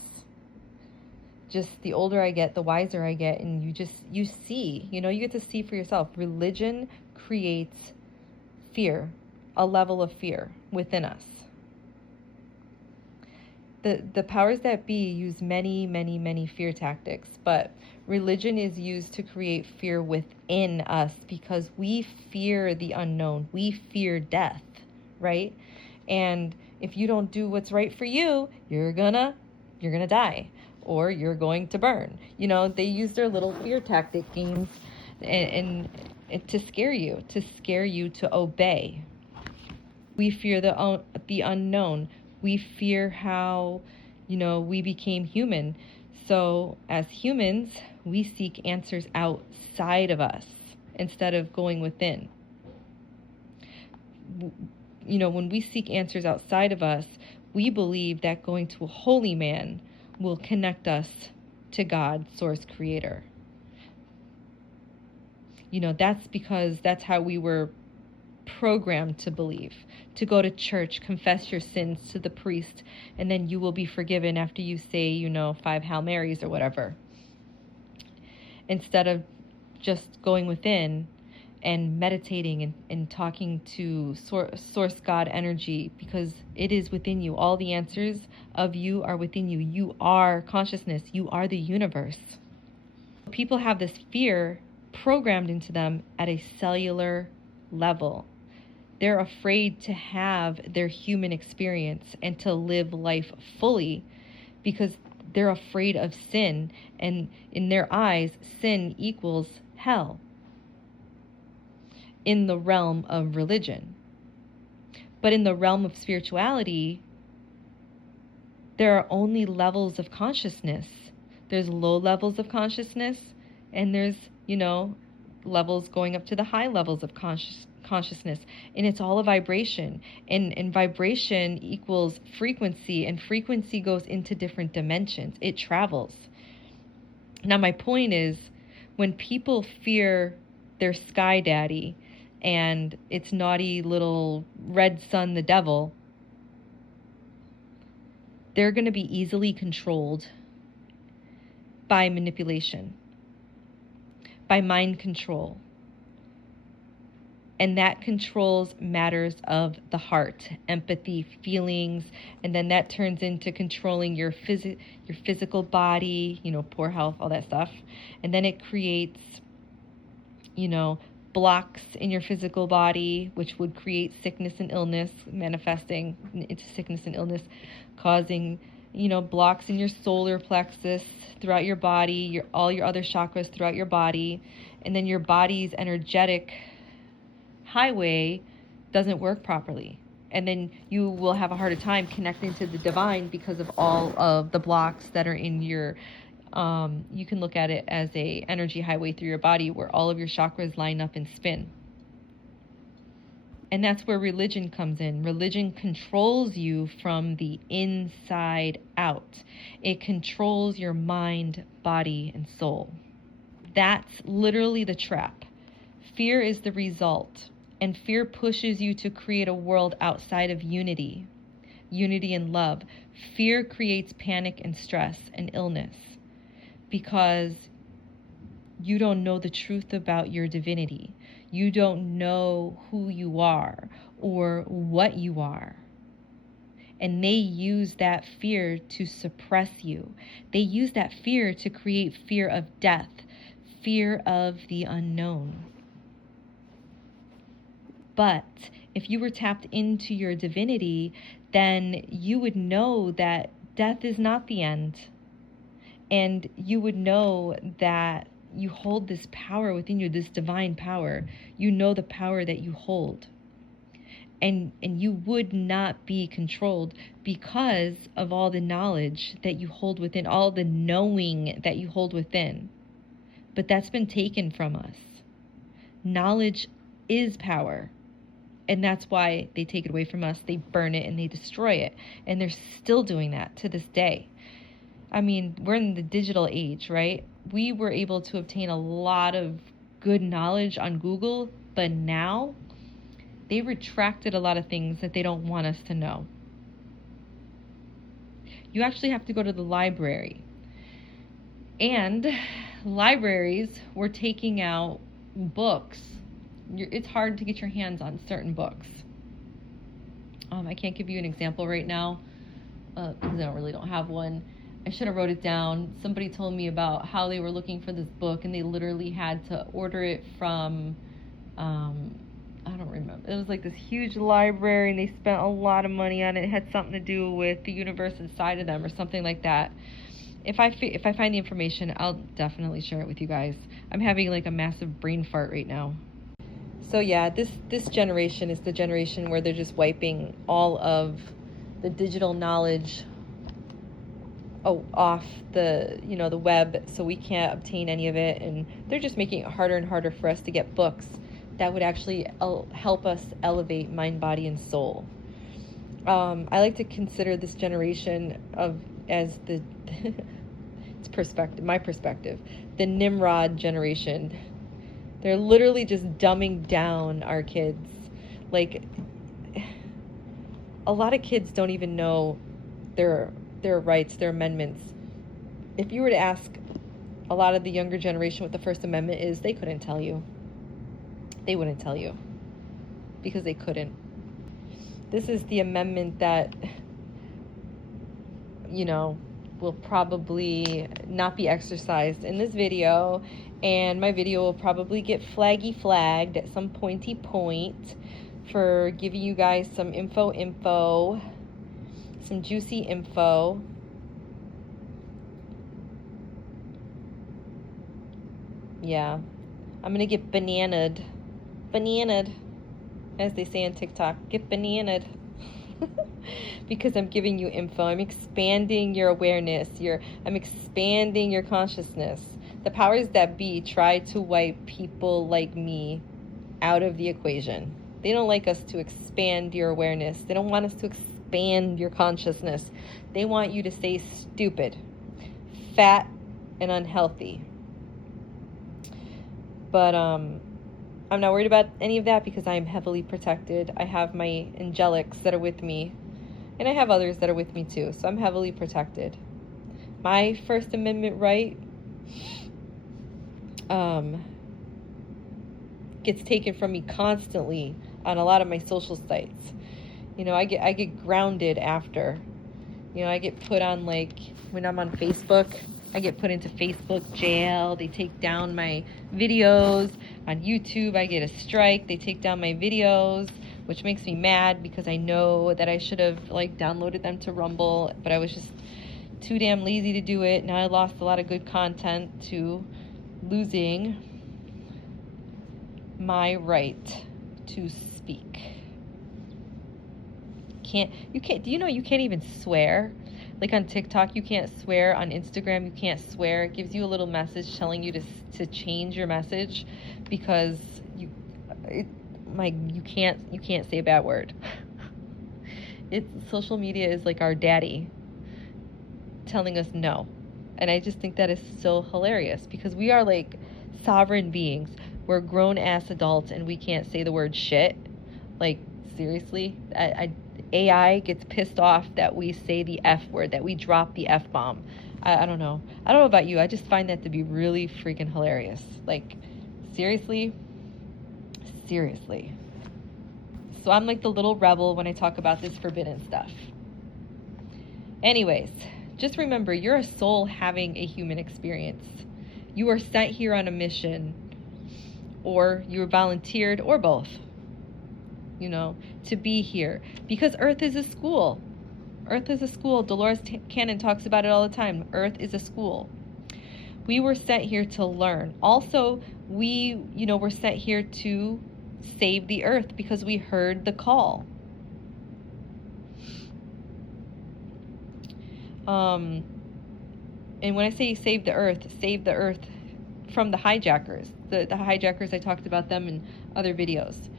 Just the older I get, the wiser I get, and you see, you know, you get to see for yourself. Religion creates fear. a level of fear within us. The powers that be use many, many, many fear tactics, but religion is used to create fear within us because we fear the unknown. We fear death, right? And if you don't do what's right for you, you're gonna die, or you're going to burn. They use their little fear tactic games and to scare you to obey. We fear the unknown. We fear how, we became human. So as humans, we seek answers outside of us instead of going within. When we seek answers outside of us, we believe that going to a holy man will connect us to God, source, creator. That's because that's how we were programmed to believe. To go to church, confess your sins to the priest, and then you will be forgiven after you say, 5 Hail Marys or whatever. Instead of just going within and meditating and talking to source God energy, because it is within you. All the answers of you are within you. You are consciousness. You are the universe. People have this fear programmed into them at a cellular level. They're afraid to have their human experience and to live life fully because they're afraid of sin. And in their eyes, sin equals hell in the realm of religion. But in the realm of spirituality, there are only levels of consciousness. There's low levels of consciousness, and there's, levels going up to the high levels of consciousness. And it's all a vibration. And vibration equals frequency, and frequency goes into different dimensions. It travels. Now, my point is, when people fear their sky daddy and its naughty little red sun, the devil, they're going to be easily controlled by manipulation, by mind control. And that controls matters of the heart, empathy, feelings, and then that turns into controlling your physical body, poor health, all that stuff. And then it creates, blocks in your physical body, which would create sickness and illness, manifesting into sickness and illness, causing, blocks in your solar plexus throughout your body, all your other chakras throughout your body, and then your body's energetic highway doesn't work properly. And then you will have a harder time connecting to the divine because of all of the blocks that are in your you can look at it as a energy highway through your body where all of your chakras line up and spin. And that's where religion comes in. Religion controls you from the inside out. It controls your mind, body, and soul. That's literally the trap. Fear is the result, and fear pushes you to create a world outside of unity and love. Fear creates panic and stress and illness because you don't know the truth about your divinity. You don't know who you are or what you are. And they use that fear to suppress you. They use that fear to create fear of death, fear of the unknown. But if you were tapped into your divinity, then you would know that death is not the end. And you would know that you hold this power within you, this divine power. You know the power that you hold. And you would not be controlled because of all the knowledge that you hold within, all the knowing that you hold within. But that's been taken from us. Knowledge is power. And that's why they take it away from us. They burn it and they destroy it. And they're still doing that to this day. I mean, we're in the digital age, right? We were able to obtain a lot of good knowledge on Google, but now they retracted a lot of things that they don't want us to know. You actually have to go to the library. And libraries were taking out books. It's hard to get your hands on certain books. I can't give you an example right now because I don't have one. I should have wrote it down. Somebody told me about how they were looking for this book and they literally had to order it from, I don't remember. It was like this huge library and they spent a lot of money on it. It had something to do with the universe inside of them or something like that. If I find the information, I'll definitely share it with you guys. I'm having like a massive brain fart right now. So yeah, this generation is the generation where they're just wiping all of the digital knowledge off the the web, so we can't obtain any of it, and they're just making it harder and harder for us to get books that would actually help us elevate mind, body, and soul. I like to consider this generation as the my perspective, the Nimrod generation. They're literally just dumbing down our kids. Like, a lot of kids don't even know their rights, their amendments. If you were to ask a lot of the younger generation what the First Amendment is, they couldn't tell you. They wouldn't tell you because they couldn't. This is the amendment that, will probably not be exercised in this video, and my video will probably get flagged at some pointy point for giving you guys some info, some juicy info. Yeah, I'm gonna get bananaed, as they say on TikTok. Get bananaed. Because I'm giving you info. I'm expanding your awareness. I'm expanding your consciousness. The powers that be try to wipe people like me out of the equation. They don't like us to expand your awareness. They don't want us to expand your consciousness. They want you to stay stupid, fat, and unhealthy. But I'm not worried about any of that because I am heavily protected. I have my angelics that are with me, and I have others that are with me too, so I'm heavily protected. My First Amendment right gets taken from me constantly on a lot of my social sites. I get grounded after. I get put on, like, when I'm on Facebook, I get put into Facebook jail. They take down my videos. On YouTube, I get a strike. They take down my videos, which makes me mad because I know that I should have, downloaded them to Rumble, but I was just too damn lazy to do it. Now I lost a lot of good content to losing my right to speak. Do you know you can't even swear? Like on TikTok, you can't swear. On Instagram, you can't swear. It gives you a little message telling you to change your message because you can't say a bad word. Social media is like our daddy telling us no. And I just think that is so hilarious because we are like sovereign beings. We're grown ass adults and we can't say the word shit. Like, seriously? AI gets pissed off that we say the F word, that we drop the F bomb. I don't know. I don't know about you. I just find that to be really freaking hilarious. Like, seriously? Seriously. So I'm like the little rebel when I talk about this forbidden stuff. Anyways, just remember, you're a soul having a human experience. You are sent here on a mission, or you were volunteered, or both. To be here. Because Earth is a school. Earth is a school. Dolores Cannon talks about it all the time. Earth is a school. We were sent here to learn. Also, we, were sent here to save the Earth because we heard the call. And when I say save the Earth from the hijackers. The hijackers, I talked about them in other videos.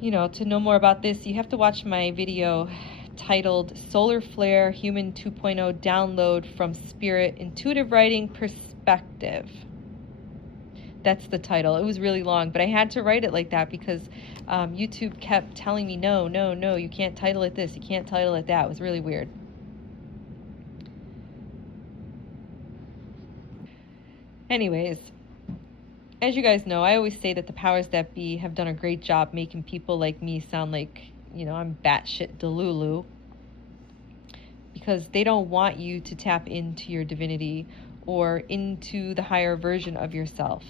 To know more about this, you have to watch my video titled Solar Flare Human 2.0 Download from Spirit Intuitive Writing Perspective. That's the title. It was really long, but I had to write it like that because YouTube kept telling me, no, you can't title it this, you can't title it that. It was really weird. Anyways, as you guys know, I always say that the powers that be have done a great job making people like me sound like I'm batshit delulu, because they don't want you to tap into your divinity or into the higher version of yourself.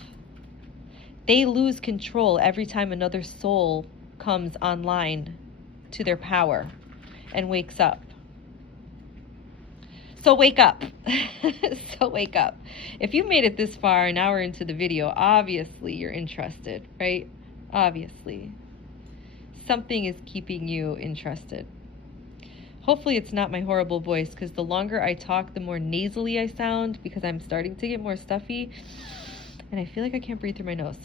They lose control every time another soul comes online to their power and wakes up. So wake up. So wake up. If you made it this far, an hour into the video, obviously you're interested, right? Obviously. Something is keeping you interested. Hopefully it's not my horrible voice, because the longer I talk, the more nasally I sound, because I'm starting to get more stuffy, and I feel like I can't breathe through my nose.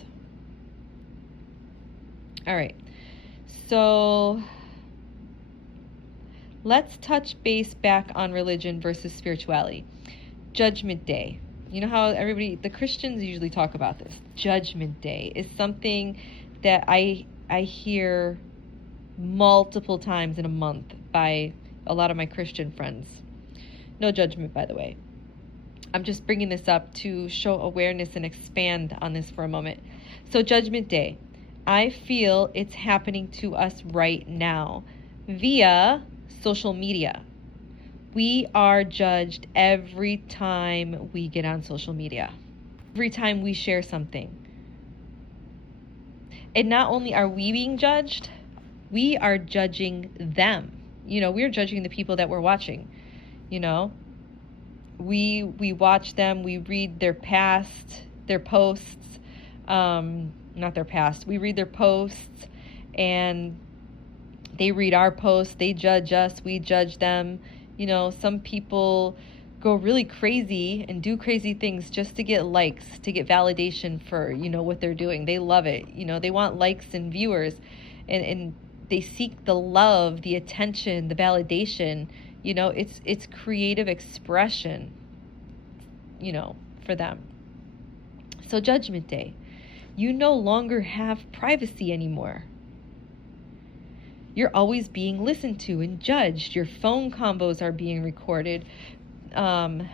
All right. So let's touch base back on religion versus spirituality. Judgment Day. You know how the Christians usually talk about this. Judgment Day is something that I hear multiple times in a month by a lot of my Christian friends. No judgment, by the way. I'm just bringing this up to show awareness and expand on this for a moment. So Judgment Day. I feel it's happening to us right now via social media. We are judged every time we get on social media, every time we share something. And not only are we being judged, we are judging them. We're judging the people that we're watching. We watch them, we read their posts, not their past. We read their posts, and they read our posts. They judge us. We judge them. Some people go really crazy and do crazy things just to get likes, to get validation for, what they're doing. They love it. They want likes and viewers, and they seek the love, the attention, the validation. It's creative expression, for them. So Judgment Day. You no longer have privacy anymore. You're always being listened to and judged. Your phone combos are being recorded. Not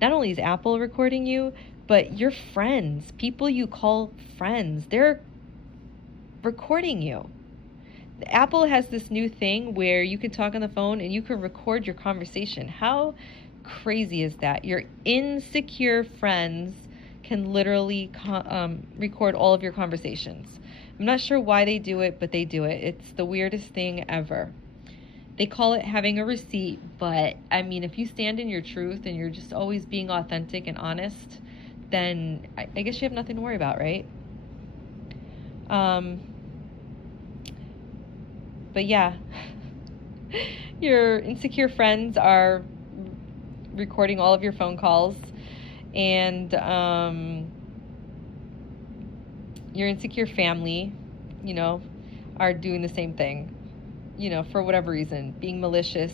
only is Apple recording you, but your friends, people you call friends, they're recording you. Apple has this new thing where you can talk on the phone and you can record your conversation. How crazy is that? Your insecure friends can literally record all of your conversations. I'm not sure why they do it, but they do it. It's the weirdest thing ever. They call it having a receipt, but if you stand in your truth and you're just always being authentic and honest, then I guess you have nothing to worry about, right? But yeah, your insecure friends are recording all of your phone calls, and your insecure family, are doing the same thing, for whatever reason, being malicious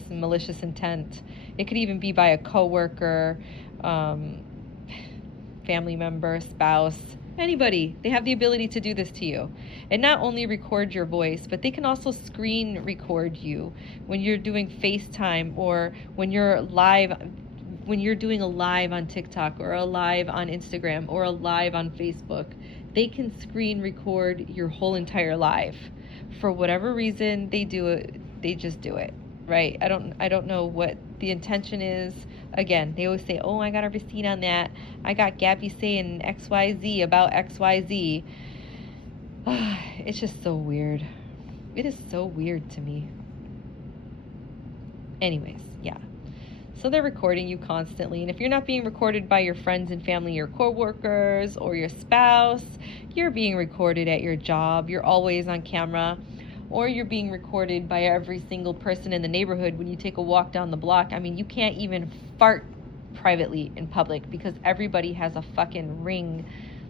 intent. It could even be by a coworker, family member, spouse, anybody. They have the ability to do this to you. And not only record your voice, but they can also screen record you when you're doing FaceTime, or when you're doing a live on TikTok, or a live on Instagram, or a live on Facebook. They can screen record your whole entire life. For whatever reason they do it, they just do it, right? I don't know what the intention is. Again, they always say, oh, I got a receipt on that. I got Gabby saying XYZ about XYZ. It's just so weird. It is so weird to me. Anyways, yeah. So they're recording you constantly. And if you're not being recorded by your friends and family, your coworkers, or your spouse, you're being recorded at your job. You're always on camera. Or you're being recorded by every single person in the neighborhood when you take a walk down the block. You can't even fart privately in public, because everybody has a fucking ring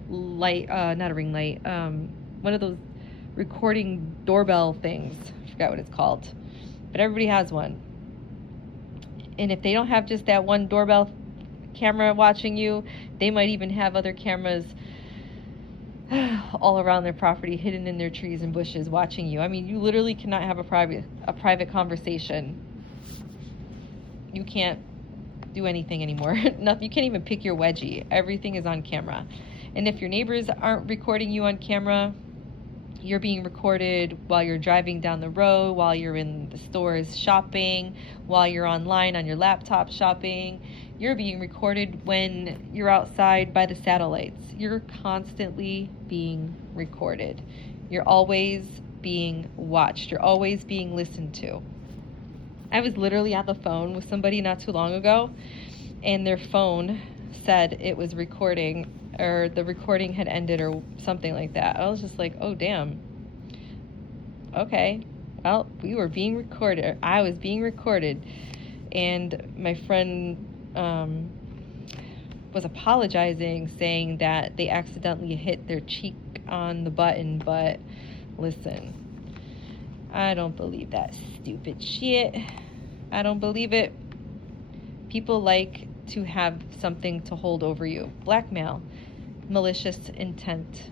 light, not a ring light, one of those recording doorbell things. I forgot what it's called. But everybody has one. And if they don't have just that one doorbell camera watching you, they might even have other cameras all around their property, hidden in their trees and bushes, watching you. You literally cannot have a private conversation. You can't do anything anymore. Nothing. You can't even pick your wedgie. Everything is on camera. And if your neighbors aren't recording you on camera, You're being recorded while you're driving down the road, while you're in the stores shopping, while you're online on your laptop shopping. You're being recorded when you're outside by the satellites. You're constantly being recorded. You're always being watched. You're always being listened to. I was literally on the phone with somebody not too long ago, and their phone said it was recording, or the recording had ended, or something like that. I was just like, oh damn, okay, well, we were being recorded. I was being recorded. And my friend was apologizing, saying that they accidentally hit their cheek on the button. But listen, I don't believe that stupid shit. I don't believe it. People like to have something to hold over you. Blackmail, malicious intent.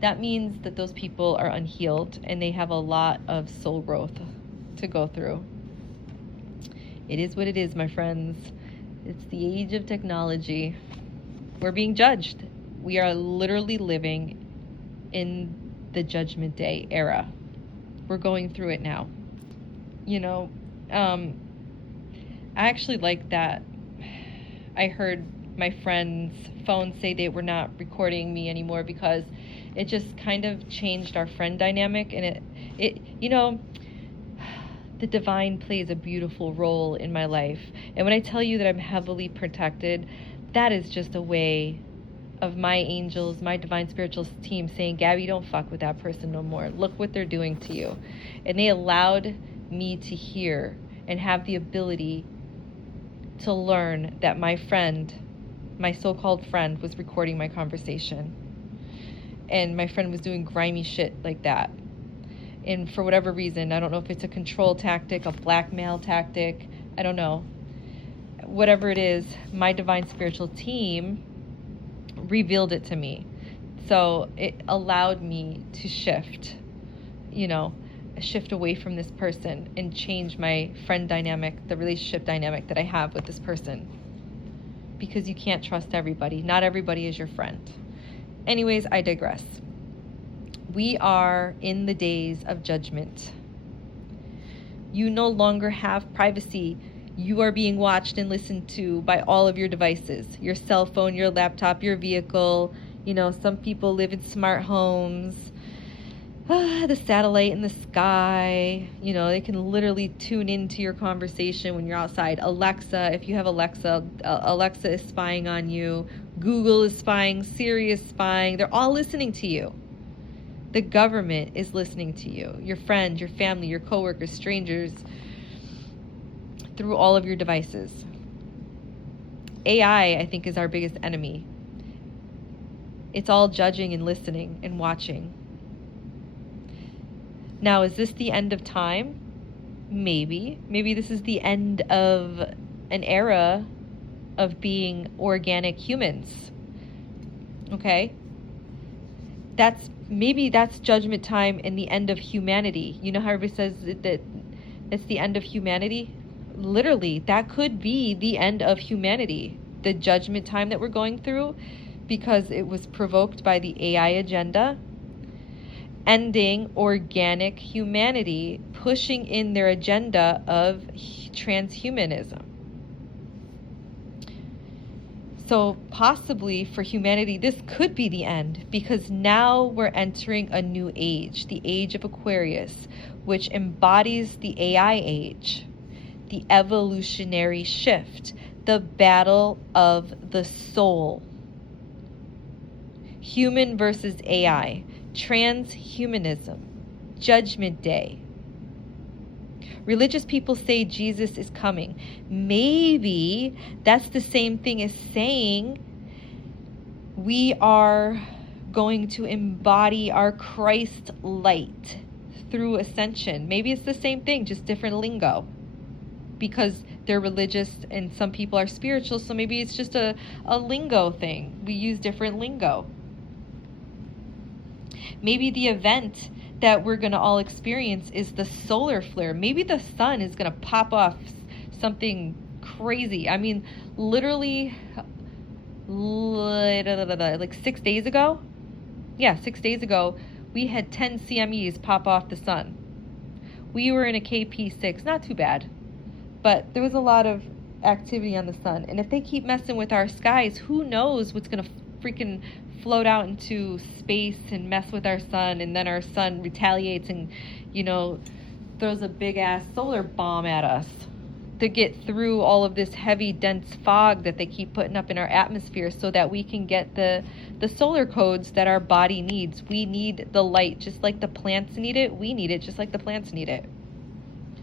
That means that those people are unhealed and they have a lot of soul growth to go through. It is what it is, my friends. It's the age of technology. We're being judged. We are literally living in the Judgment Day era. We're going through it now. You know, I actually like that. I heard my friend's phone say they were not recording me anymore, because it just kind of changed our friend dynamic. And it you know, the divine plays a beautiful role in my life. And when I tell you that I'm heavily protected, that is just a way of my angels, my divine spiritual team saying, Gabby, don't fuck with that person no more. Look what they're doing to you. And they allowed me to hear and have the ability to learn that my friend, my so-called friend, was recording my conversation. And my friend was doing grimy shit like that. And for whatever reason, I don't know if it's a control tactic, a blackmail tactic, I don't know. Whatever it is, my divine spiritual team revealed it to me. So it allowed me to shift, shift away from this person and change my friend dynamic, the relationship dynamic that I have with this person. Because you can't trust everybody. Not everybody is your friend. Anyways, I digress. We are in the days of judgment. You no longer have privacy. You are being watched and listened to by all of your devices. Your cell phone, your laptop, your vehicle. Some people live in smart homes. The satellite in the sky. They can literally tune into your conversation when you're outside. Alexa, if you have Alexa, Alexa is spying on you. Google is spying. Siri is spying. They're all listening to you. The government is listening to you. Your friends, your family, your coworkers, strangers, through all of your devices. AI, I think, is our biggest enemy. It's all judging and listening and watching. Now, is this the end of time? Maybe. Maybe this is the end of an era of being organic humans. Okay? Maybe that's judgment time and the end of humanity. You know how everybody says that it's the end of humanity? Literally, that could be the end of humanity. The judgment time that we're going through, because it was provoked by the AI agenda, ending organic humanity, pushing in their agenda of transhumanism. So possibly for humanity, this could be the end, because now we're entering a new age, the age of Aquarius, which embodies the AI age, the evolutionary shift, the battle of the soul. Human versus AI, transhumanism, Judgment Day. Religious people say Jesus is coming. Maybe that's the same thing as saying we are going to embody our Christ light through ascension. Maybe it's the same thing, just different lingo. Because they're religious and some people are spiritual, so maybe it's just a lingo thing. We use different lingo. Maybe the event that we're going to all experience is the solar flare. Maybe the sun is going to pop off something crazy. I mean, literally, like 6 days ago? Yeah, 6 days ago, we had 10 CMEs pop off the sun. We were in a KP6, not too bad, but there was a lot of activity on the sun. And if they keep messing with our skies, who knows what's going to freaking float out into space and mess with our sun, and then our sun retaliates and, you know, throws a big ass solar bomb at us to get through all of this heavy, dense fog that they keep putting up in our atmosphere so that we can get the solar codes that our body needs. We need the light just like the plants need it. We need it just like the plants need it.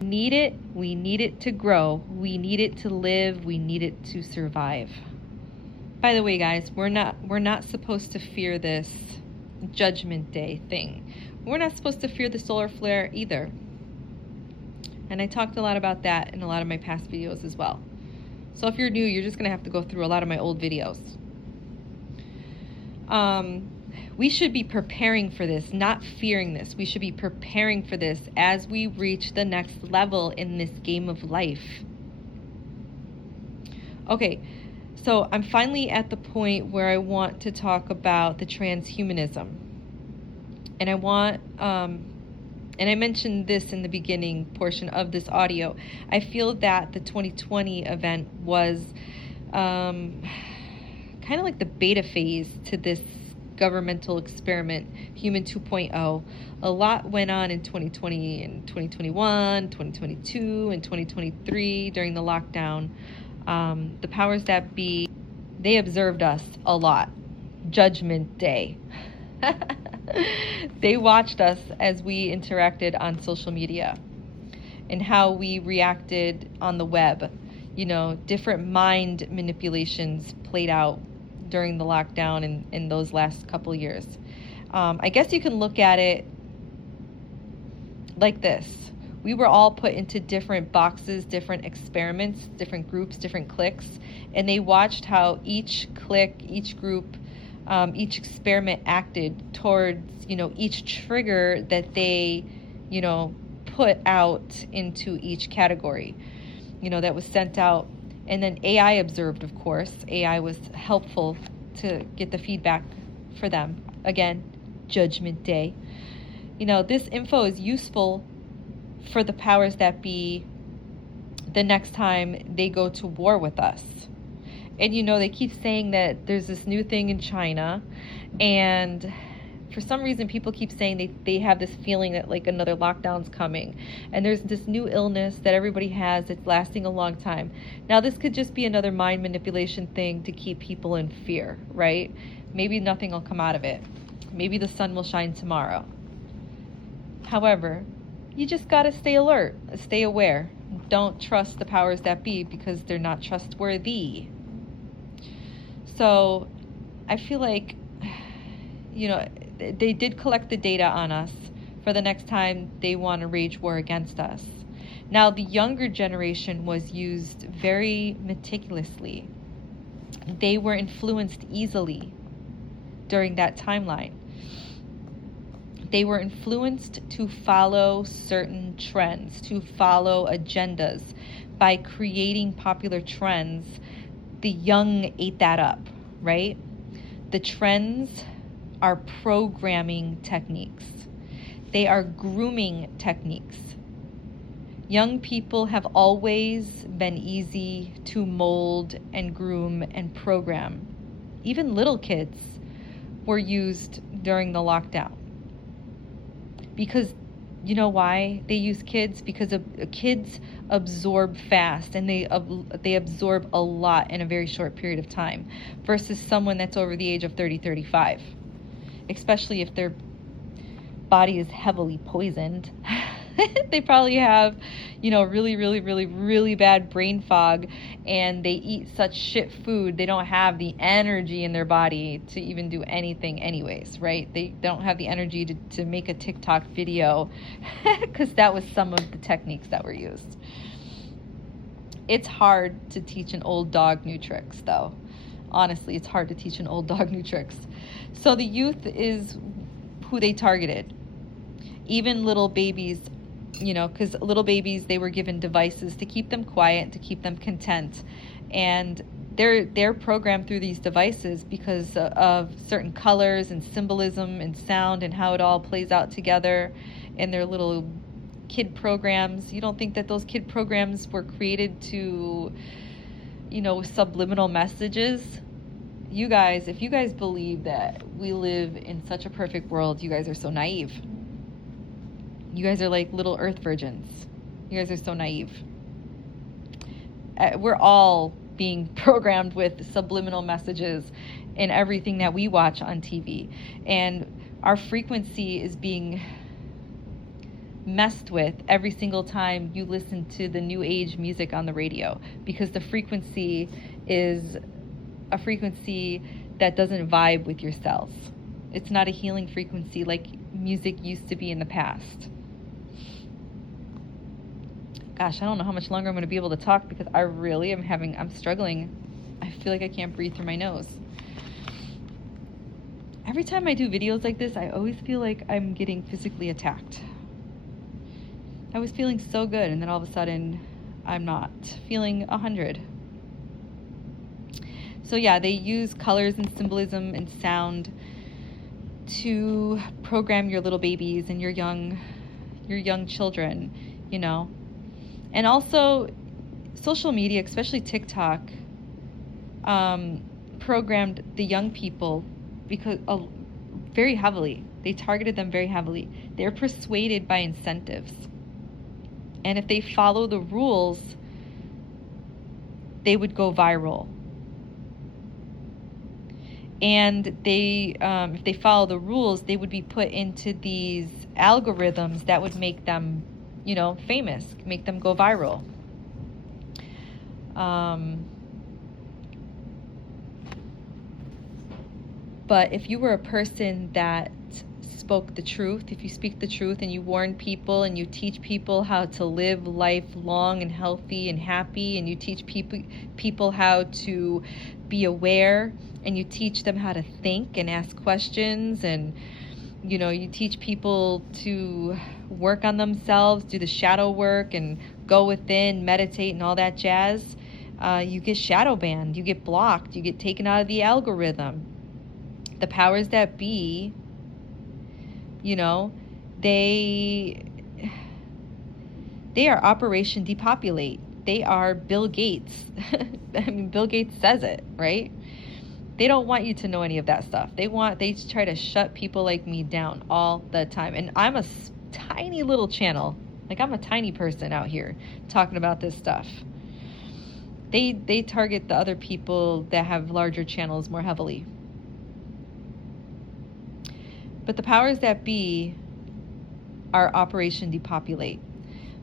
We need it to grow. We need it to live. We need it to survive. By the way, guys, we're not supposed to fear this Judgment Day thing. We're not supposed to fear the solar flare either. And I talked a lot about that in a lot of my past videos as well. So if you're new, you're just going to have to go through a lot of my old videos. We should be preparing for this, not fearing this. We should be preparing for this as we reach the next level in this game of life. Okay, so I'm finally at the point where I want to talk about the transhumanism. And I want... and I mentioned this in the beginning portion of this audio. I feel that the 2020 event was kind of like the beta phase to this governmental experiment, Human 2.0. A lot went on in 2020 and 2021, 2022, and 2023 during the lockdown. The powers that be, they observed us a lot. Judgment Day. They watched us as we interacted on social media and how we reacted on the web. You know, different mind manipulations played out during the lockdown in those last couple years. I guess you can look at it like this. We were all put into different boxes, different experiments, different groups, different cliques, and they watched how each clique, each group, each experiment acted towards, you know, each trigger that they, you know, put out into each category, you know, that was sent out. And then AI observed, of course. AI was helpful to get the feedback for them. Again, Judgment Day. You know, this info is useful for the powers that be the next time they go to war with us. And, you know, they keep saying that there's this new thing in China, and for some reason people keep saying they have this feeling that like another lockdown's coming, and there's this new illness that everybody has that's lasting a long time. Now, this could just be another mind manipulation thing to keep people in fear, right? Maybe nothing will come out of it. Maybe the sun will shine tomorrow. However, you just gotta stay alert, stay aware. Don't trust the powers that be because they're not trustworthy. So I feel like, you know, they did collect the data on us for the next time they want to wage war against us. Now, the younger generation was used very meticulously. They were influenced easily during that timeline. They were influenced to follow certain trends, to follow agendas. By creating popular trends, the young ate that up, right? The trends are programming techniques. They are grooming techniques. Young people have always been easy to mold and groom and program. Even little kids were used during the lockdown. Because, you know why they use kids? Because kids absorb fast, and they absorb a lot in a very short period of time versus someone that's over the age of 30, 35, especially if their body is heavily poisoned. They probably have, you know, really, really, really, really bad brain fog, and they eat such shit food, they don't have the energy in their body to even do anything anyways, right? They don't have the energy to make a TikTok video because that was some of the techniques that were used. It's hard to teach an old dog new tricks, though. Honestly, it's hard to teach an old dog new tricks. So the youth is who they targeted. Even little babies, you know, because little babies, they were given devices to keep them quiet, to keep them content. And they're programmed through these devices because of certain colors and symbolism and sound and how it all plays out together in their little kid programs. You don't think that those kid programs were created to, with subliminal messages? You guys, if you guys believe that we live in such a perfect world, you guys are so naive. You guys are like little earth virgins. You guys are so naive. We're all being programmed with subliminal messages in everything that we watch on TV. And our frequency is being messed with every single time you listen to the new age music on the radio, because the frequency is a frequency that doesn't vibe with your cells. It's not a healing frequency like music used to be in the past. Gosh, I don't know how much longer I'm going to be able to talk, because I really I'm struggling. I feel like I can't breathe through my nose. Every time I do videos like this, I always feel like I'm getting physically attacked. I was feeling so good, and then all of a sudden, I'm not feeling 100. So yeah, they use colors and symbolism and sound to program your little babies and your young children, And also, social media, especially TikTok, programmed the young people because very heavily. They targeted them very heavily. They're persuaded by incentives. And if they follow the rules, they would go viral. And if they follow the rules, they would be put into these algorithms that would make them, famous, make them go viral. But if you were a person that spoke the truth, if you speak the truth and you warn people and you teach people how to live life long and healthy and happy, and you teach people how to be aware, and you teach them how to think and ask questions, and you teach people to work on themselves, do the shadow work and go within, meditate and all that jazz, you get shadow banned, you get blocked, you get taken out of the algorithm. The powers that be, they are Operation Depopulate. They are Bill Gates. I mean, Bill Gates says it, right? They don't want you to know any of that stuff. They try to shut people like me down all the time. And I'm a tiny little channel. Like, I'm a tiny person out here talking about this stuff. They target the other people that have larger channels more heavily. But the powers that be are Operation Depopulate.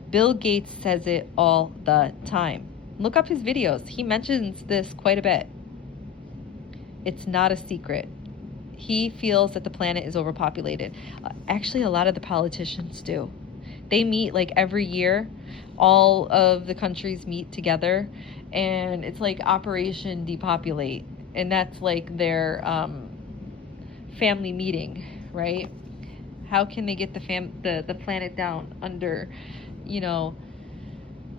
Bill Gates says it all the time. Look up his videos. He mentions this quite a bit. It's not a secret. He feels that the planet is overpopulated. Actually, a lot of the politicians do. They meet like every year. All of the countries meet together, and it's like Operation Depopulate. And that's like their family meeting, right? How can they get the planet down under,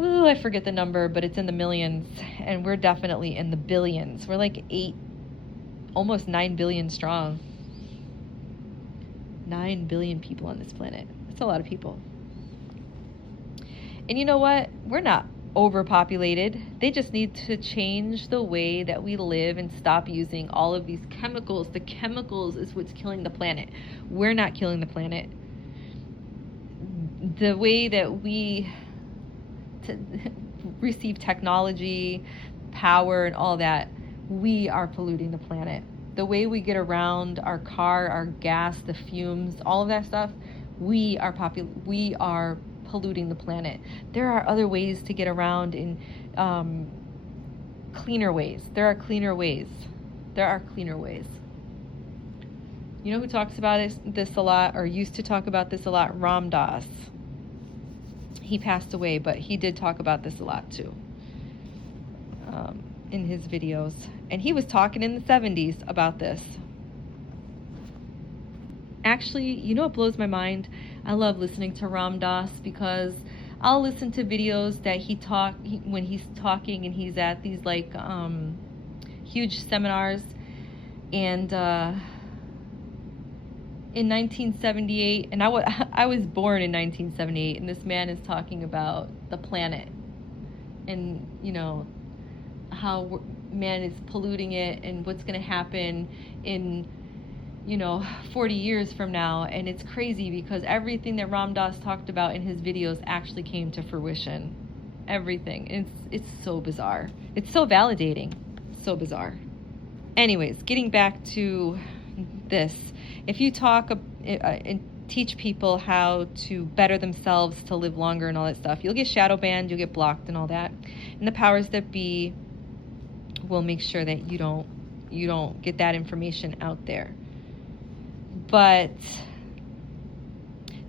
I forget the number, but it's in the millions, and we're definitely in the billions. We're like almost 9 billion strong. 9 billion people on this planet. That's a lot of people. And you know what? We're not overpopulated. They just need to change the way that we live and stop using all of these chemicals. The chemicals is what's killing the planet. We're not killing the planet. The way that we receive technology, power, and all that, we are polluting the planet. The way we get around, our car, our gas, the fumes, all of that stuff, we are polluting the planet. There are other ways to get around in cleaner ways. There are cleaner ways. You know who talks about this a lot, or used to talk about this a lot? Ram Dass. He passed away, but he did talk about this a lot too in his videos. And he was talking in the 70s about this. Actually, what blows my mind? I love listening to Ram Dass, because I'll listen to videos that when he's talking and he's at these like huge seminars. And in 1978, and I was born in 1978, and this man is talking about the planet and, you know, how man is polluting it and what's going to happen in, you know, 40 years from now. And it's crazy because everything that Ram Dass talked about in his videos actually came to fruition. Everything. It's so bizarre. It's so validating. So bizarre. Anyways, getting back to this. If you talk and teach people how to better themselves, to live longer and all that stuff, you'll get shadow banned, you'll get blocked and all that. And the powers that be will make sure that you don't get that information out there. But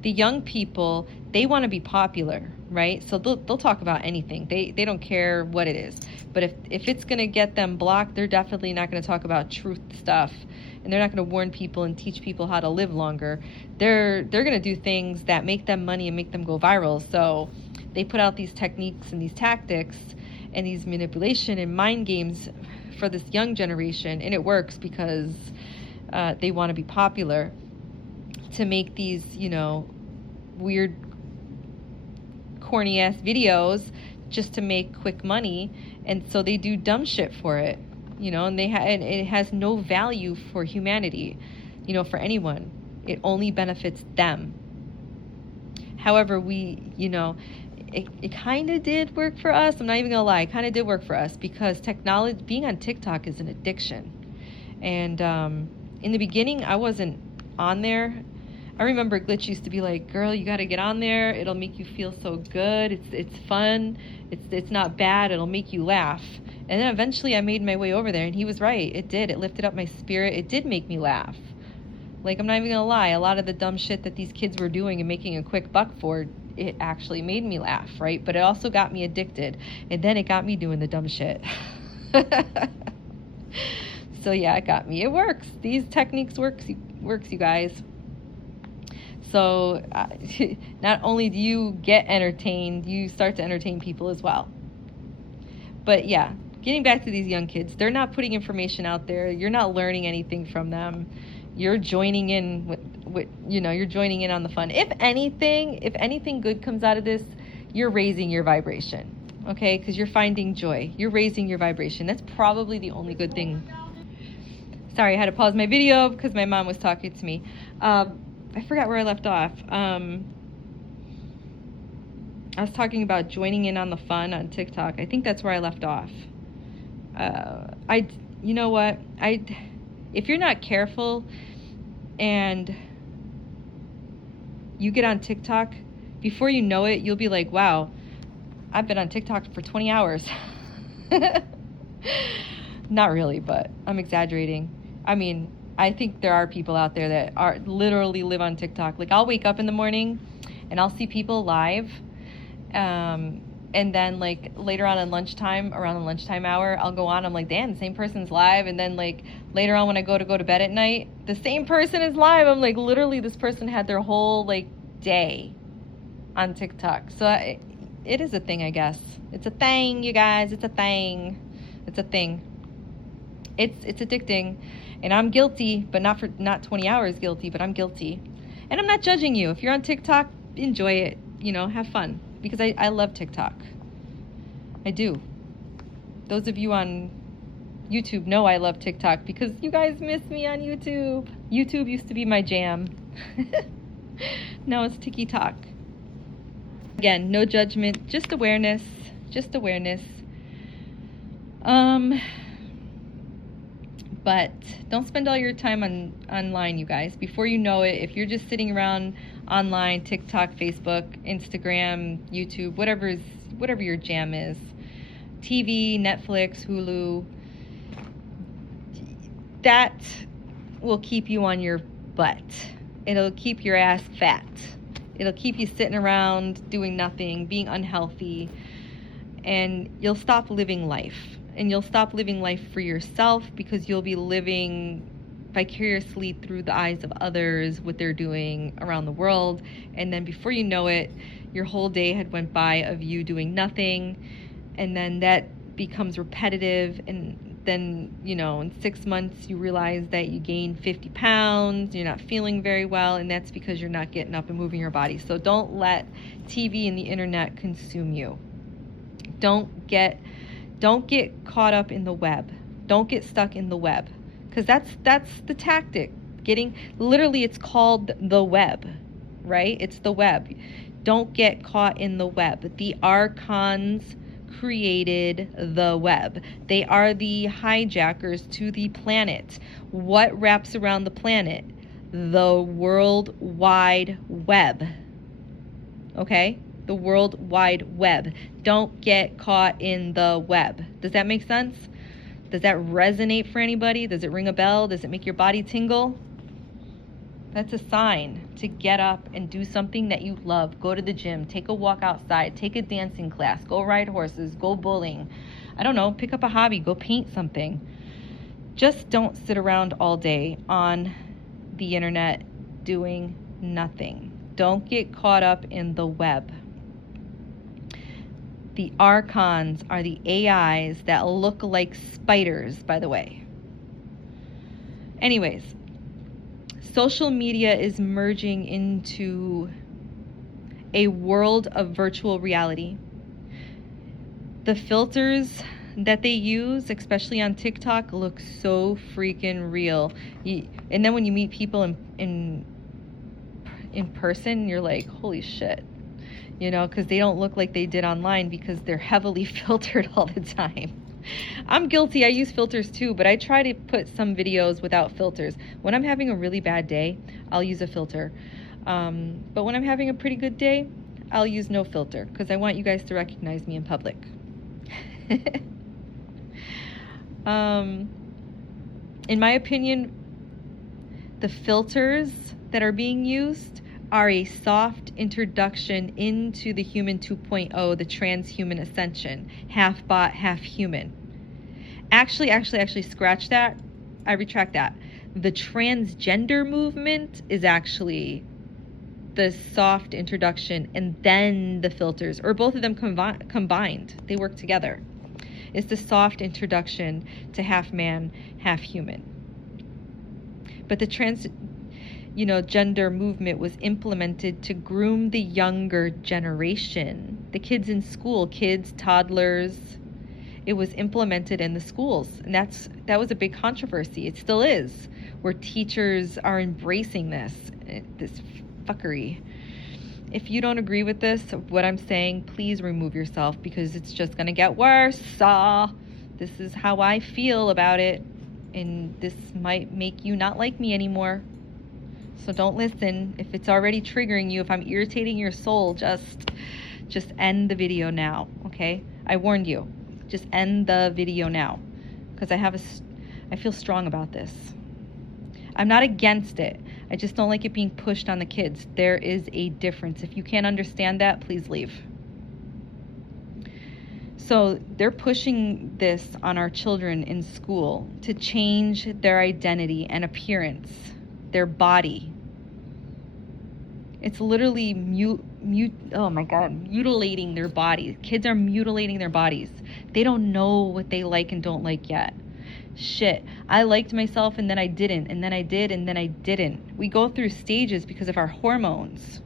the young people, they want to be popular, right? So they'll talk about anything. They don't care what it is. But if it's going to get them blocked, they're definitely not going to talk about truth stuff. And they're not going to warn people and teach people how to live longer. They're going to do things that make them money and make them go viral. So they put out these techniques and these tactics and these manipulation and mind games for this young generation. And it works because they want to be popular, to make these, you know, weird, corny ass videos just to make quick money. And so they do dumb shit for it, you know, and and it has no value for humanity, you know, for anyone. It only benefits them. However, you know, it kind of did work for us. I'm not even gonna lie, it kind of did work for us, because technology, being on TikTok is an addiction. And in the beginning, I wasn't on there. I remember Glitch used to be like, girl, you got to get on there. It'll make you feel so good. It's fun. It's not bad. It'll make you laugh. And then eventually I made my way over there, and he was right. It did. It lifted up my spirit. It did make me laugh. Like, I'm not even going to lie. A lot of the dumb shit that these kids were doing and making a quick buck for, it actually made me laugh, right? But it also got me addicted. And then it got me doing the dumb shit. So yeah, it got me. It works. These techniques works, you guys. So not only do you get entertained, you start to entertain people as well. But yeah, getting back to these young kids, they're not putting information out there. You're not learning anything from them. You're joining in with you know, you're joining in on the fun. If anything good comes out of this, you're raising your vibration, okay? Because you're finding joy. You're raising your vibration. That's probably the only good thing. Sorry, I had to pause my video because my mom was talking to me. I forgot where I left off. I was talking about joining in on the fun on TikTok. I think that's where I left off. You know what? If you're not careful and you get on TikTok, before you know it, you'll be like, wow, I've been on TikTok for 20 hours. Not really, but I'm exaggerating. I mean, I think there are people out there that are literally live on TikTok. Like, I'll wake up in the morning and I'll see people live. And then like later on in lunchtime, around the lunchtime hour, I'll go on. I'm like, damn, the same person's live. And then like later on when I go to bed at night, the same person is live. I'm like, literally this person had their whole like day on TikTok. So it is a thing, I guess. It's a thing, you guys. It's a thing. It's a thing. It's addicting. And I'm guilty, but not 20 hours guilty, but I'm guilty. And I'm not judging you. If you're on TikTok, enjoy it. You know, have fun. Because I love TikTok. I do. Those of you on YouTube know I love TikTok because you guys miss me on YouTube. YouTube used to be my jam. Now it's TikTok. Again, no judgment, just awareness. Just awareness. But don't spend all your time online, you guys. Before you know it, if you're just sitting around online, TikTok, Facebook, Instagram, YouTube, whatever your jam is, TV, Netflix, Hulu, that will keep you on your butt. It'll keep your ass fat. It'll keep you sitting around doing nothing, being unhealthy, and you'll stop living life. And you'll stop living life for yourself because you'll be living vicariously through the eyes of others, what they're doing around the world. And then before you know it, your whole day had went by of you doing nothing. And then that becomes repetitive. And then, in 6 months you realize that you gained 50 pounds, you're not feeling very well, and that's because you're not getting up and moving your body. So don't let TV and the internet consume you. Don't get caught up in the web. Don't get stuck in the web, because that's the tactic. Literally, it's called the web, right? It's the web. Don't get caught in the web. The archons created the web. They are the hijackers to the planet. What wraps around the planet? The World Wide Web. Okay? The World Wide Web. Don't get caught in the web. Does that make sense? Does that resonate for anybody? Does it ring a bell? Does it make your body tingle? That's a sign to get up and do something that you love. Go to the gym, take a walk outside, take a dancing class, go ride horses, go bowling. I don't know, pick up a hobby, go paint something. Just don't sit around all day on the internet doing nothing. Don't get caught up in the web. The archons are the AIs that look like spiders, by the way. Anyways, social media is merging into a world of virtual reality. The filters that they use, especially on TikTok, look so freaking real. And then when you meet people in person, you're like, holy shit. Because they don't look like they did online, because they're heavily filtered all the time. I'm guilty. I use filters too, but I try to put some videos without filters. When I'm having a really bad day, I'll use a filter. But when I'm having a pretty good day, I'll use no filter, because I want you guys to recognize me in public. In my opinion, the filters that are being used are a soft introduction into the human 2.0, the transhuman ascension, half bot, half human. Actually, scratch that. I retract that. The transgender movement is actually the soft introduction, and then the filters, or both of them combined. They work together. It's the soft introduction to half man, half human. But the gender movement was implemented to groom the younger generation, the kids in school, kids, toddlers. It was implemented in the schools, and that was a big controversy. It still is, where teachers are embracing this fuckery. If you don't agree with what I'm saying, please remove yourself, because it's just gonna get worse. This is how I feel about it, and this might make you not like me anymore. So don't listen. If it's already triggering you, if I'm irritating your soul, just end the video now, okay? I warned you. Just end the video now, because I feel strong about this. I'm not against it. I just don't like it being pushed on the kids. There is a difference. If you can't understand that, please leave. So they're pushing this on our children in school to change their identity and appearance, their body. It's literally mutilating their bodies. Kids are mutilating their bodies. They don't know what they like and don't like yet. Shit, I liked myself and then I didn't, and then I did and then I didn't. We go through stages because of our hormones.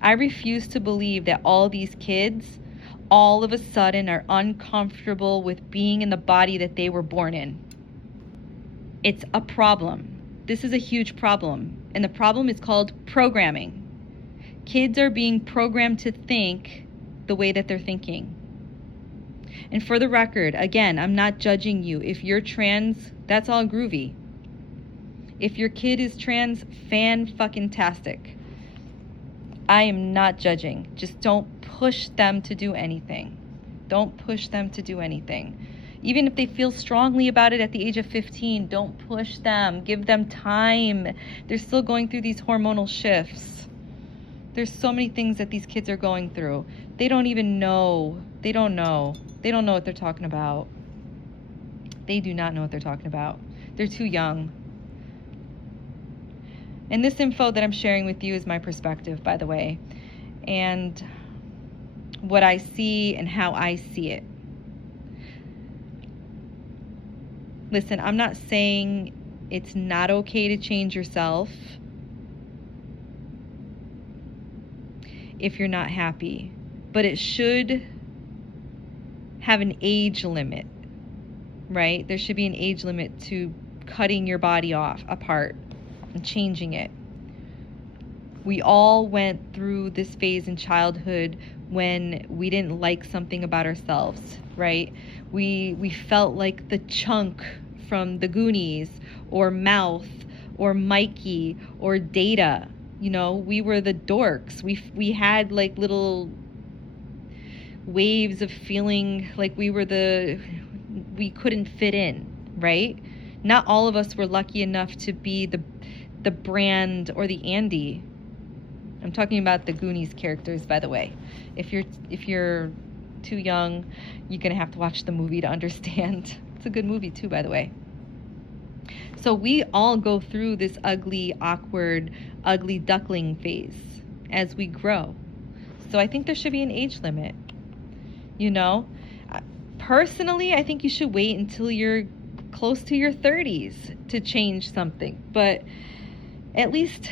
I refuse to believe that all these kids all of a sudden are uncomfortable with being in the body that they were born in. It's a problem. This is a huge problem. And the problem is called programming. Kids are being programmed to think the way that they're thinking. And for the record, again, I'm not judging you. If you're trans, that's all groovy. If your kid is trans, fan-fucking-tastic. I am not judging. Just don't push them to do anything. Don't push them to do anything. Even if they feel strongly about it at the age of 15, don't push them. Give them time. They're still going through these hormonal shifts. There's so many things that these kids are going through. They don't even know. They don't know. They don't know what they're talking about. They do not know what they're talking about. They're too young. And this info that I'm sharing with you is my perspective, by the way, and what I see and how I see it. Listen, I'm not saying it's not okay to change yourself if you're not happy, but it should have an age limit, right? There should be an age limit to cutting your body off apart and changing it. We all went through this phase in childhood when we didn't like something about ourselves, right? We felt like the chunk from the Goonies, or Mouth, or Mikey, or Data. You know, we were the dorks. We had like little waves of feeling like we couldn't fit in, right? Not all of us were lucky enough to be the Brand or the Andy. I'm talking about the Goonies characters, by the way. If you're too young, you're gonna have to watch the movie to understand. It's a good movie too, by the way. So we all go through this ugly, awkward, ugly duckling phase as we grow. So I think there should be an age limit. You know, personally, I think you should wait until you're close to your 30s to change something. But at least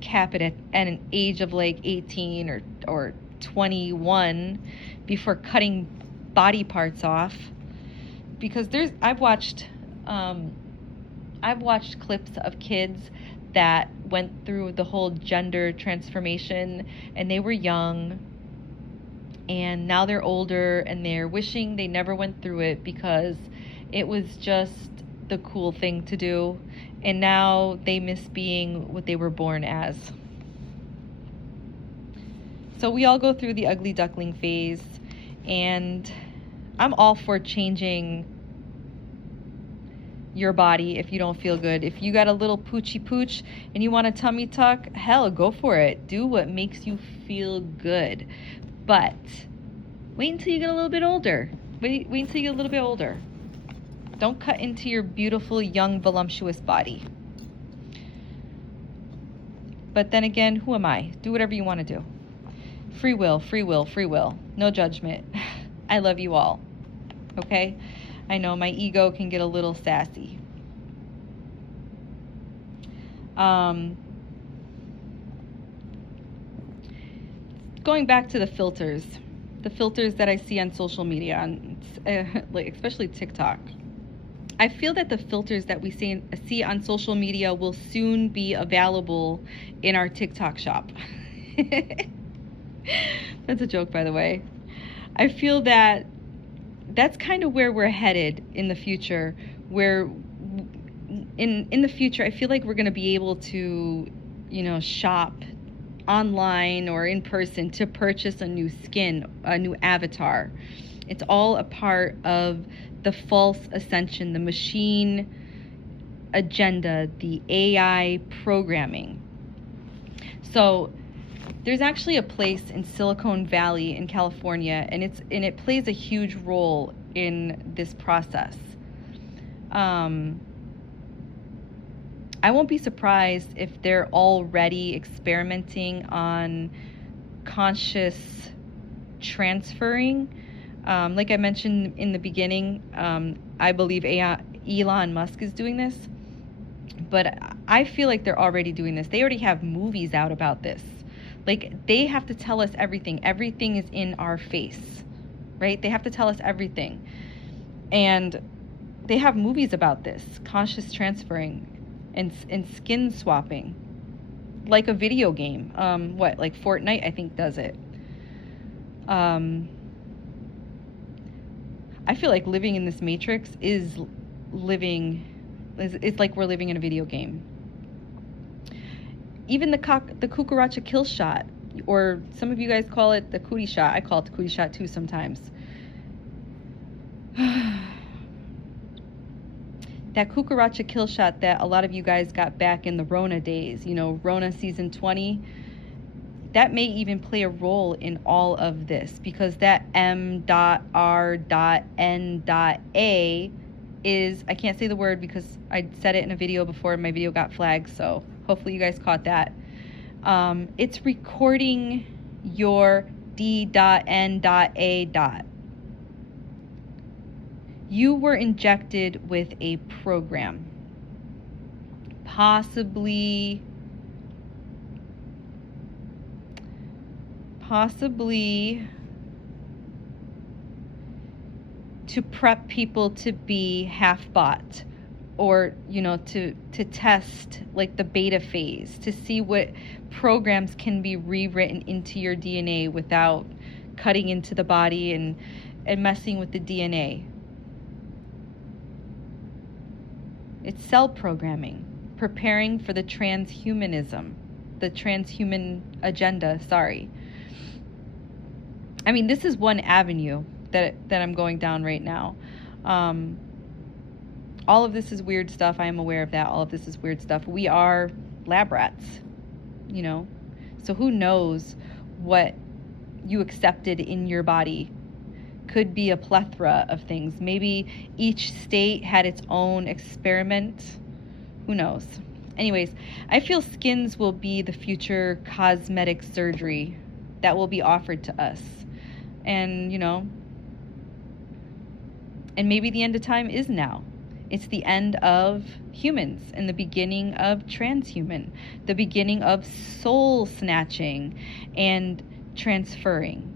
cap it at an age of like 18 or 21 before cutting body parts off. Because I've watched clips of kids that went through the whole gender transformation, and they were young, and now they're older, and they're wishing they never went through it because it was just the cool thing to do, and now they miss being what they were born as. So we all go through the ugly duckling phase, and I'm all for changing your body if you don't feel good. If you got a little poochy pooch and you want a tummy tuck, hell, go for it. Do what makes you feel good. But wait until you get a little bit older. Wait until you get a little bit older. Don't cut into your beautiful, young, voluptuous body. But then again, who am I? Do whatever you want to do. Free will, free will, free will. No judgment. I love you all. Okay? I know my ego can get a little sassy. Going back to the filters that I see on social media, like especially TikTok. I feel that the filters that we see on social media will soon be available in our TikTok shop. That's a joke, by the way. I feel that that's kind of where we're headed in the future, where in the future, I feel like we're going to be able to, shop online or in person to purchase a new skin, a new avatar. It's all a part of the false ascension, the machine agenda, the AI programming. So there's actually a place in Silicon Valley in California, and it plays a huge role in this process. I won't be surprised if they're already experimenting on conscious transferring. Like I mentioned in the beginning, I believe Elon Musk is doing this, but I feel like they're already doing this. They already have movies out about this. Like, they have to tell us everything. Everything is in our face, right? They have to tell us everything. And they have movies about this, conscious transferring and skin swapping, like a video game. Like Fortnite, I think, does it. I feel like living in this matrix it's like we're living in a video game. Even the cucaracha kill shot, or some of you guys call it the cootie shot. I call it the cootie shot too sometimes. That cucaracha kill shot that a lot of you guys got back in the Rona days, Rona season 20, that may even play a role in all of this, because that M.R.N.A is, I can't say the word because I said it in a video before and my video got flagged, so hopefully you guys caught that. It's recording your D.N.A. You were injected with a program, possibly to prep people to be half bought, or to test like the beta phase, to see what programs can be rewritten into your DNA without cutting into the body and messing with the DNA. It's cell programming, preparing for the transhuman agenda, sorry. I mean, this is one avenue that I'm going down right now. All of this is weird stuff. I am aware of that. All of this is weird stuff. We are lab rats, so who knows what you accepted in your body. Could be a plethora of things. Maybe each state had its own experiment. Who knows? Anyways, I feel skins will be the future cosmetic surgery that will be offered to us. And, and maybe the end of time is now. It's the end of humans and the beginning of transhuman, the beginning of soul snatching and transferring.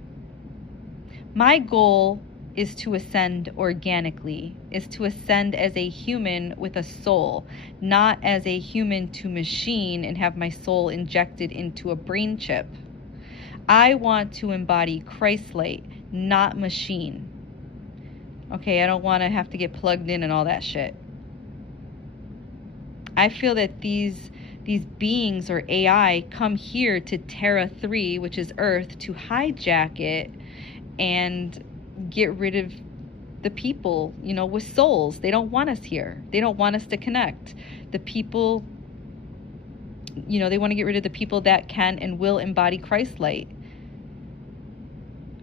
My goal is to ascend organically, is to ascend as a human with a soul, not as a human to machine and have my soul injected into a brain chip. I want to embody Christ light, not machine. Okay, I don't want to have to get plugged in and all that shit. I feel that these beings or AI come here to Terra 3, which is Earth, to hijack it and get rid of the people, with souls. They don't want us here. They don't want us to connect. The people, they want to get rid of the people that can and will embody Christ light.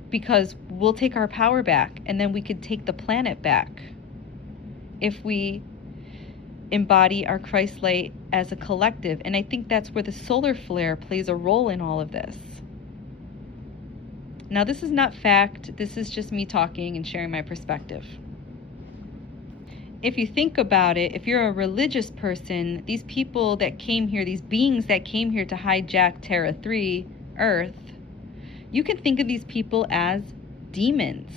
Because we'll take our power back, and then we could take the planet back if we embody our Christ light as a collective. And I think that's where the solar flare plays a role in all of this. Now, this is not fact. This is just me talking and sharing my perspective. If you think about it, if you're a religious person, these people that came here, these beings that came here to hijack Terra 3, Earth, you can think of these people as demons.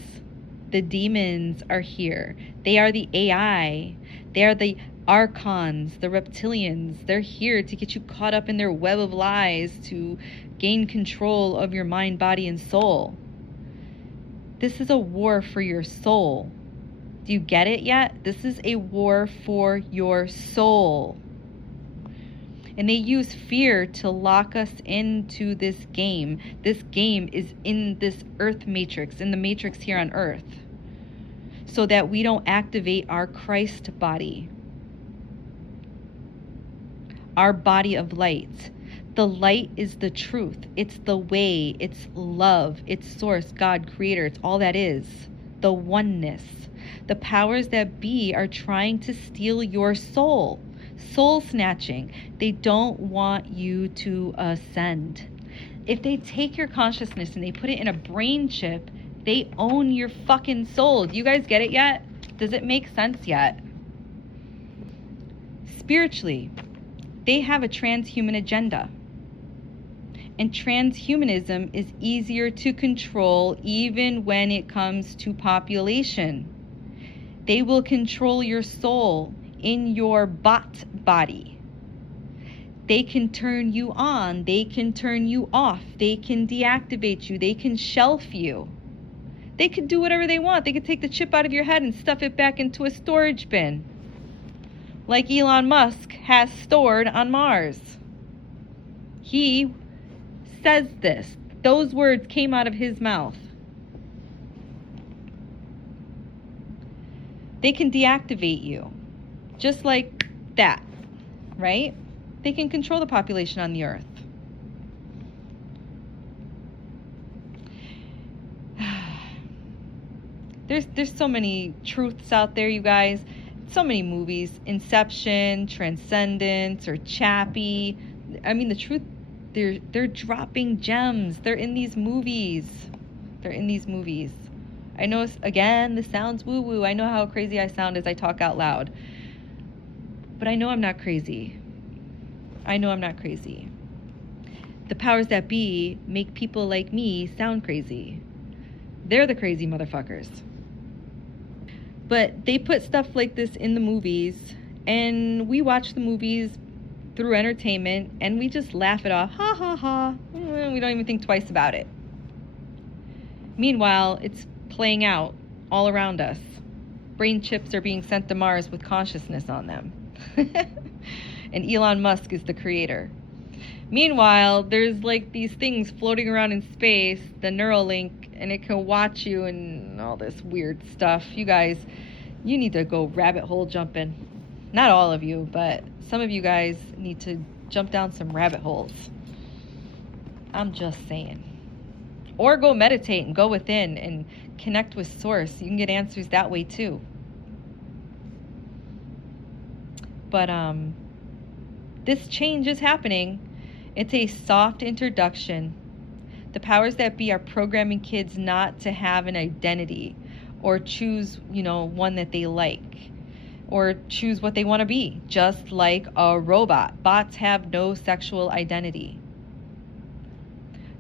The demons are here. They are the AI. They are the archons, the reptilians. They're here to get you caught up in their web of lies, to gain control of your mind, body, and soul. This is a war for your soul. Do you get it yet? This is a war for your soul. And they use fear to lock us into this game. This game is in this earth matrix, in the matrix here on earth, so that we don't activate our Christ body, our body of light. The light is the truth. It's the way. It's love. It's source, God, creator. It's all that is. The oneness. The powers that be are trying to steal your soul. Soul snatching. They don't want you to ascend. If they take your consciousness and they put it in a brain chip, they own your fucking soul. Do you guys get it yet? Does it make sense yet? Spiritually, they have a transhuman agenda. And transhumanism is easier to control even when it comes to population. They will control your soul in your bot body. They can turn you on. They can turn you off. They can deactivate you. They can shelf you. They can do whatever they want. They can take the chip out of your head and stuff it back into a storage bin, like Elon Musk has stored on Mars. He says this. Those words came out of his mouth. They can deactivate you. Just like that, right? They can control the population on the earth. There's so many truths out there, you guys. So many movies. Inception, Transcendence, or Chappie. I mean, the truth, they're dropping gems. They're in these movies. I know, again, this sounds woo-woo. I know how crazy I sound as I talk out loud. But I know I'm not crazy. I know I'm not crazy. The powers that be make people like me sound crazy. They're the crazy motherfuckers. But they put stuff like this in the movies, and we watch the movies through entertainment, and we just laugh it off. Ha ha ha. We don't even think twice about it. Meanwhile, it's playing out all around us. Brain chips are being sent to Mars with consciousness on them. And Elon Musk is the creator. Meanwhile, there's like these things floating around in space, the Neuralink, and it can watch you and all this weird stuff. You guys, you need to go rabbit hole jumping. Not all of you, but some of you guys need to jump down some rabbit holes. I'm just saying. Or go meditate and go within and connect with Source. You can get answers that way too. But this change is happening. It's a soft introduction. The powers that be are programming kids not to have an identity or choose, one that they like or choose what they want to be, just like a robot. Bots have no sexual identity.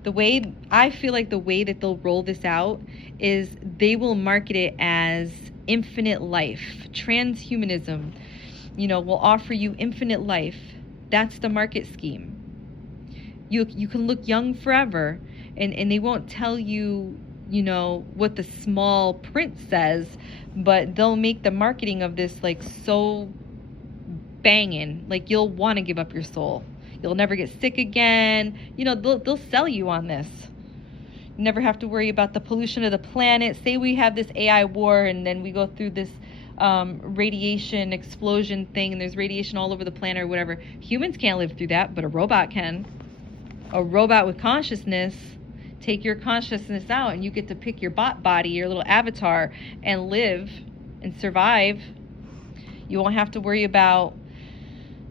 I feel like the way that they'll roll this out is they will market it as infinite life. Transhumanism, will offer you infinite life. That's the market scheme. You can look young forever, and they won't tell you, what the small print says, but they'll make the marketing of this like so banging, like you'll want to give up your soul. You'll never get sick again. They'll sell you on this. You never have to worry about the pollution of the planet. Say we have this AI war, and then we go through this radiation explosion thing, and there's radiation all over the planet or whatever. Humans can't live through that, but a robot can. A robot with consciousness, take your consciousness out, and you get to pick your bot body, your little avatar, and live and survive. You won't have to worry about,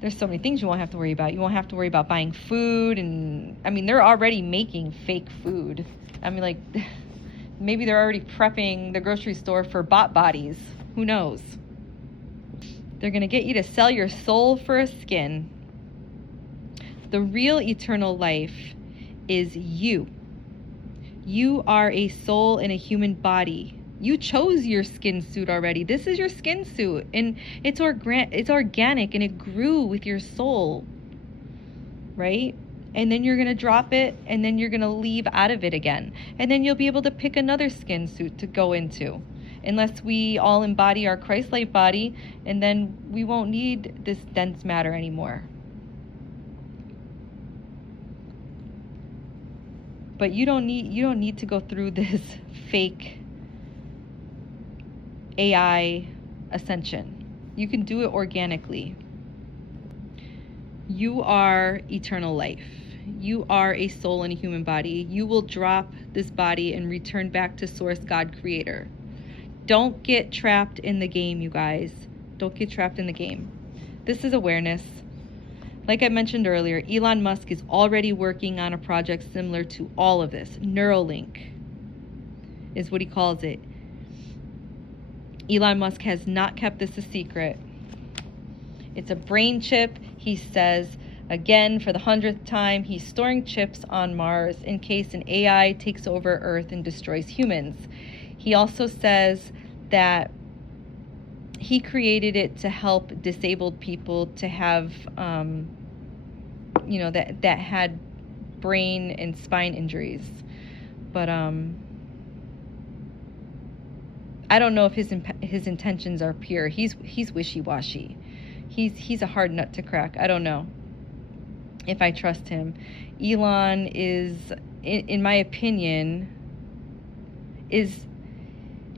there's so many things you won't have to worry about. You won't have to worry about buying food, and they're already making fake food. Maybe they're already prepping the grocery store for bot bodies. Who knows? They're going to get you to sell your soul for a skin. The real eternal life is you. You are a soul in a human body. You chose your skin suit already. This is your skin suit, and it's organic, and it grew with your soul, right? And then you're going to drop it, and then you're going to leave out of it again. And then you'll be able to pick another skin suit to go into, unless we all embody our Christ-like body, and then we won't need this dense matter anymore. But you don't need to go through this fake AI ascension. You can do it organically. You are eternal life. You are a soul in a human body. You will drop this body and return back to Source, God, Creator. Don't get trapped in the game, you guys. Don't get trapped in the game. This is awareness. Like I mentioned earlier, Elon Musk is already working on a project similar to all of this. Neuralink is what he calls it. Elon Musk has not kept this a secret. It's a brain chip. He says, again, for the 100th time, he's storing chips on Mars in case an AI takes over Earth and destroys humans. He also says that he created it to help disabled people to have, that had brain and spine injuries. But I don't know if his intentions are pure. He's wishy-washy. He's a hard nut to crack. I don't know if I trust him. Elon is, in my opinion, is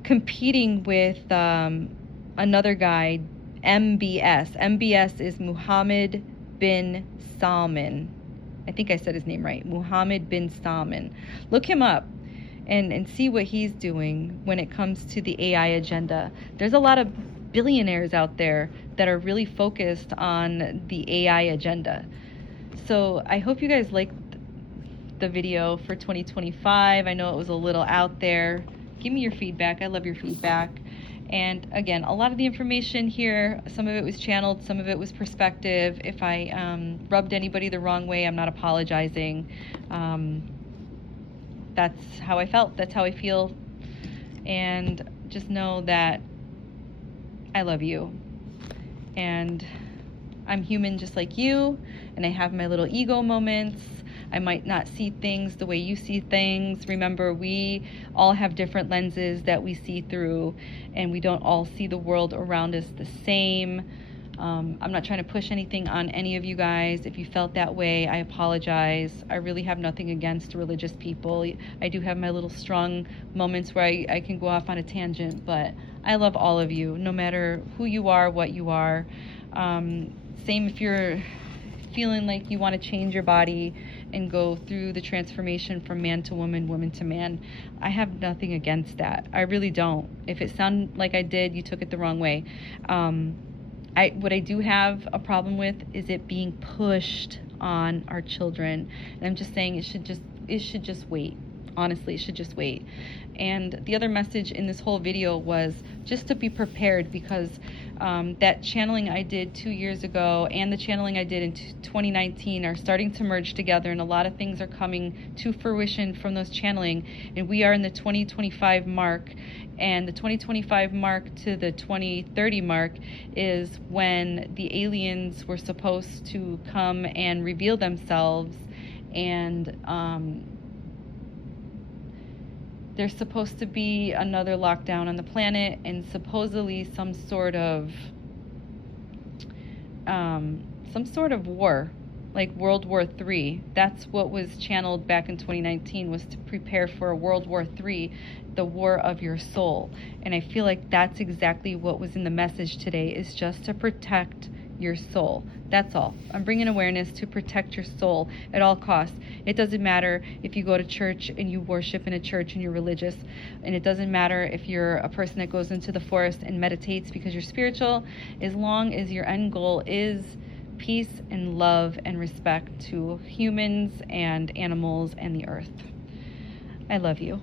competing with another guy, MBS. MBS is Mohammed bin Salman. I think I said his name right. Mohammed bin Salman. Look him up and see what he's doing when it comes to the AI agenda. There's a lot of billionaires out there that are really focused on the AI agenda. So I hope you guys liked the video for 2025. I know it was a little out there, Give me your feedback. I love your feedback. And again, a lot of the information here, some of it was channeled, some of it was perspective. If I rubbed anybody the wrong way, I'm not apologizing. That's how I felt. That's how I feel. And just know that I love you. And I'm human just like you, and I have my little ego moments. I might not see things the way you see things. Remember, we all have different lenses that we see through, and we don't all see the world around us the same. I'm not trying to push anything on any of you guys. If you felt that way, I apologize. I really have nothing against religious people. I do have my little strong moments where I can go off on a tangent, but I love all of you, no matter who you are, what you are. Same if you're feeling like you want to change your body and go through the transformation from man to woman, woman to man. I have nothing against that. I really don't. If it sounded like I did, you took it the wrong way. What I do have a problem with is it being pushed on our children. And I'm just saying it should just wait. Honestly, it should just wait. And the other message in this whole video was just to be prepared, because that channeling I did 2 years ago and the channeling I did in 2019 are starting to merge together, and a lot of things are coming to fruition from those channeling. And we are in the 2025 mark, and the 2025 mark to the 2030 mark is when the aliens were supposed to come and reveal themselves, and there's supposed to be another lockdown on the planet, and supposedly some sort of war, like World War III. That's what was channeled back in 2019, was to prepare for a World War III, the war of your soul. And I feel like that's exactly what was in the message today, is just to protect your soul. That's all. I'm bringing awareness to protect your soul at all costs. It doesn't matter if you go to church and you worship in a church and you're religious, and it doesn't matter if you're a person that goes into the forest and meditates because you're spiritual, as long as your end goal is peace and love and respect to humans and animals and the earth. I love you.